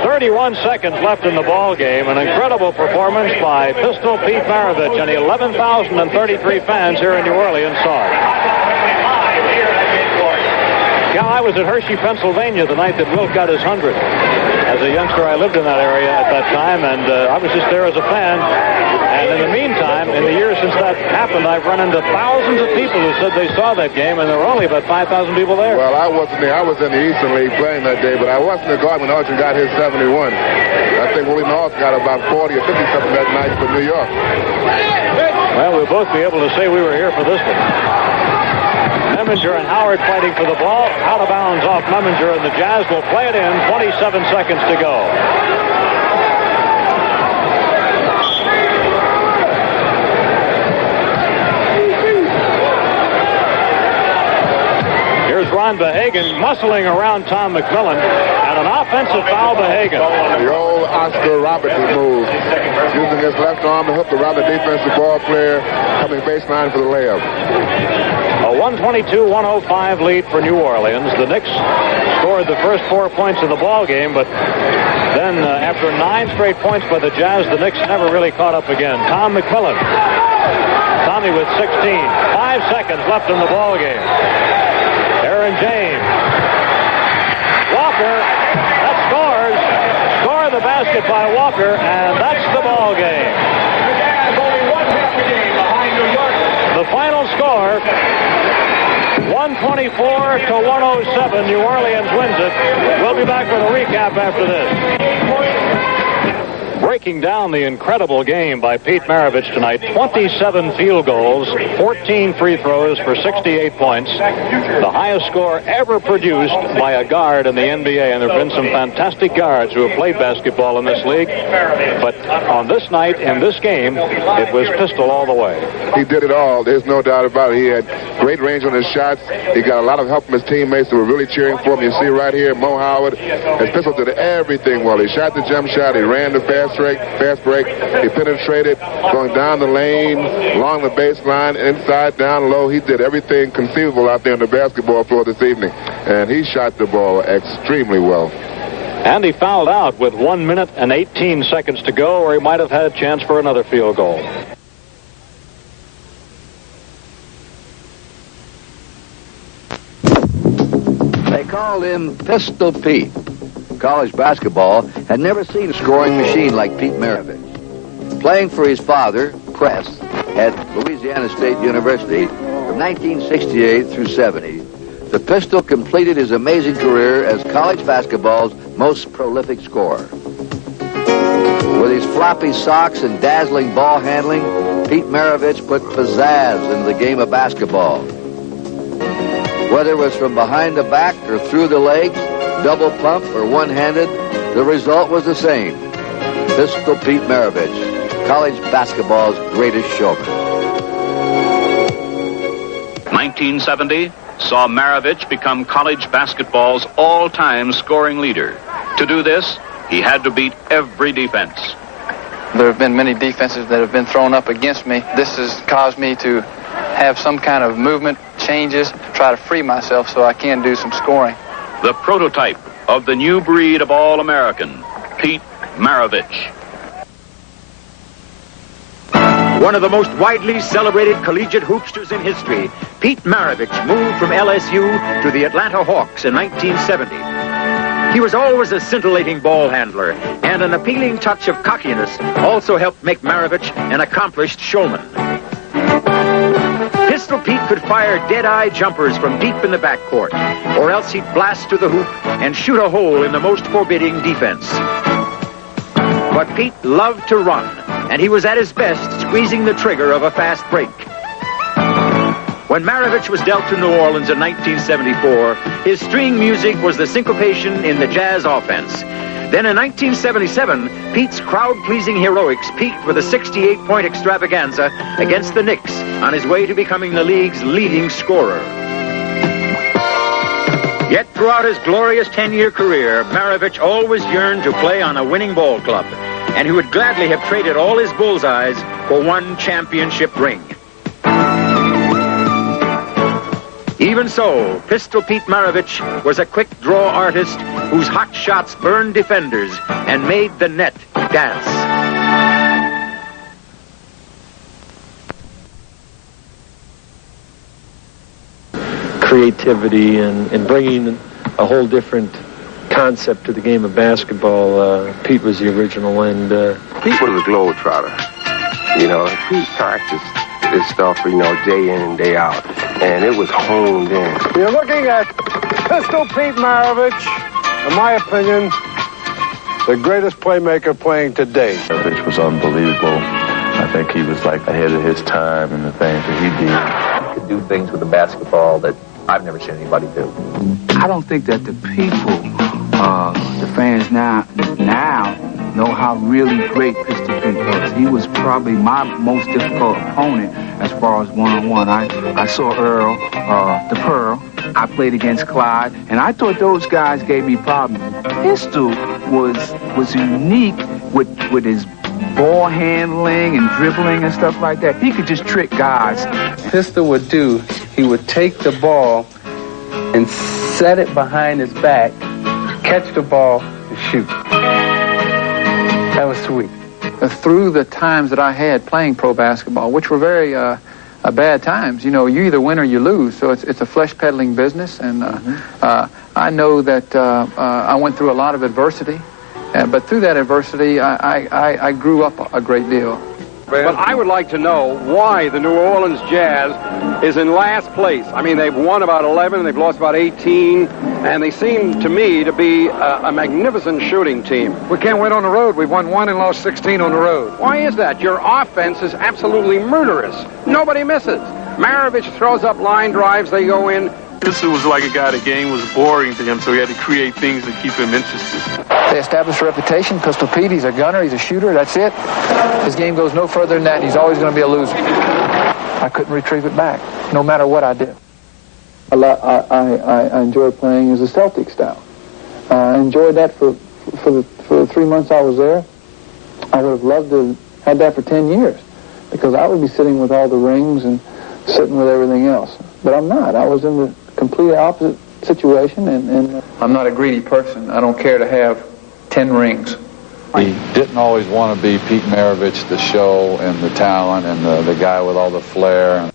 31 seconds left in the ball game. An incredible performance by Pistol Pete Maravich, and 11,033 fans here in New Orleans saw it. Yeah, I was at Hershey, Pennsylvania the night that Wilt got his 100. As a youngster, I lived in that area at that time, and I was just there as a fan. And in the meantime, in the years since that happened, I've run into thousands of people who said they saw that game, and there were only about 5,000 people there. Well, I wasn't there. I was in the Eastern League playing that day, but I wasn't the guard when Archie got his 71. I think Willie North got about 40 or 50 something that night for New York. Well, we'll both be able to say we were here for this one. Meminger and Howard fighting for the ball. Out of bounds off Meminger, and the Jazz will play it in. 27 seconds to go. on Behagan, muscling around Tom McMillan, and an offensive foul Behagan. The old Oscar Robertson move, using his left arm to hook around the defensive ball player, coming baseline for the layup. A 122-105 lead for New Orleans. The Knicks scored the first 4 points in the ball game, but then after 9 straight points by the Jazz, the Knicks never really caught up again. Tom McMillan. Tommy with 16. 5 seconds left in the ball game. Aaron James. Walker. That scores. Score the basket by Walker, and that's the ball game. The final score, 124-107. New Orleans wins it. We'll be back with a recap after this. Breaking down the incredible game by Pete Maravich tonight. 27 field goals, 14 free throws for 68 points. The highest score ever produced by a guard in the NBA, and there have been some fantastic guards who have played basketball in this league. But on this night, in this game, it was pistol all the way. He did it all. There's no doubt about it. He had great range on his shots. He got a lot of help from his teammates who were really cheering for him. You see right here, Mo Howard, his pistol did everything well. He shot the jump shot. He ran the fast break. He penetrated, going down the lane, along the baseline, inside, down low. He did everything conceivable out there on the basketball floor this evening. And he shot the ball extremely well. And he fouled out with 1 minute and 18 seconds to go, or he might have had a chance for another field goal. They called him Pistol Pete. College basketball had never seen a scoring machine like Pete Maravich. Playing for his father, Press, at Louisiana State University from 1968 through 70, the Pistol completed his amazing career as college basketball's most prolific scorer. With his floppy socks and dazzling ball handling, Pete Maravich put pizzazz into the game of basketball. Whether it was from behind the back or through the legs, double pump or one-handed, the result was the same. Pistol Pete Maravich, college basketball's greatest showman. 1970 saw Maravich become college basketball's all-time scoring leader. To do this, he had to beat every defense. There have been many defenses that have been thrown up against me. This has caused me to have some kind of movement, changes, try to free myself so I can do some scoring. The prototype of the new breed of All-American, Pete Maravich. One of the most widely celebrated collegiate hoopsters in history, Pete Maravich moved from LSU to the Atlanta Hawks in 1970. He was always a scintillating ball handler, and an appealing touch of cockiness also helped make Maravich an accomplished showman. Pistol Pete could fire dead-eye jumpers from deep in the backcourt, or else he'd blast to the hoop and shoot a hole in the most forbidding defense. But Pete loved to run, and he was at his best squeezing the trigger of a fast break. When Maravich was dealt to New Orleans in 1974, his string music was the syncopation in the Jazz offense. Then in 1977, Pete's crowd-pleasing heroics peaked with a 68-point extravaganza against the Knicks on his way to becoming the league's leading scorer. Yet throughout his glorious 10-year career, Maravich always yearned to play on a winning ball club, and he would gladly have traded all his bullseyes for one championship ring. Even so, Pistol Pete Maravich was a quick-draw artist whose hot shots burned defenders and made the net dance. Creativity and bringing a whole different concept to the game of basketball. Pete was the original, and Pete was a globetrotter. You know, Pete practiced this stuff, you know, day in and day out, and it was honed in. You're looking at Pistol Pete Maravich, in my opinion, the greatest playmaker playing today. Maravich was unbelievable. I think he was like ahead of his time in the things that he did. He could do things with the basketball that I've never seen anybody do. I don't think that the people, the fans now know how really great Pistol Pete was. He was probably my most difficult opponent as far as one-on-one. I saw Earl, the Pearl, I played against Clyde, and I thought those guys gave me problems. Pistol was unique with his ball handling and dribbling and stuff like that. He could just trick guys. Pistol would do, he would take the ball and set it behind his back, catch the ball, and shoot. That was sweet. Through the times that I had playing pro basketball, which were very bad times, you know, you either win or you lose. So it's a flesh-peddling business, and I know that I went through a lot of adversity, but through that adversity, I grew up a great deal. But I would like to know why the New Orleans Jazz is in last place. I mean, they've won about 11, they've lost about 18, and they seem to me to be a magnificent shooting team. We can't win on the road. We've won 1 and lost 16 on the road. Why is that? Your offense is absolutely murderous. Nobody misses. Maravich throws up line drives, they go in. Pistol was like a guy, the game was boring to him, so he had to create things to keep him interested. They established a reputation. Pistol Pete, he's a gunner, he's a shooter, that's it. His game goes no further than that. He's always going to be a loser. I couldn't retrieve it back, no matter what I did. I enjoyed playing as a Celtic style. I enjoyed that for the 3 months I was there. I would have loved to have had that for 10 years, because I would be sitting with all the rings and sitting with everything else. But I'm not. I was in the completely opposite situation, and I'm not a greedy person. I don't care to have 10 rings. He didn't always want to be Pete Maravich, the show and the talent and the guy with all the flair.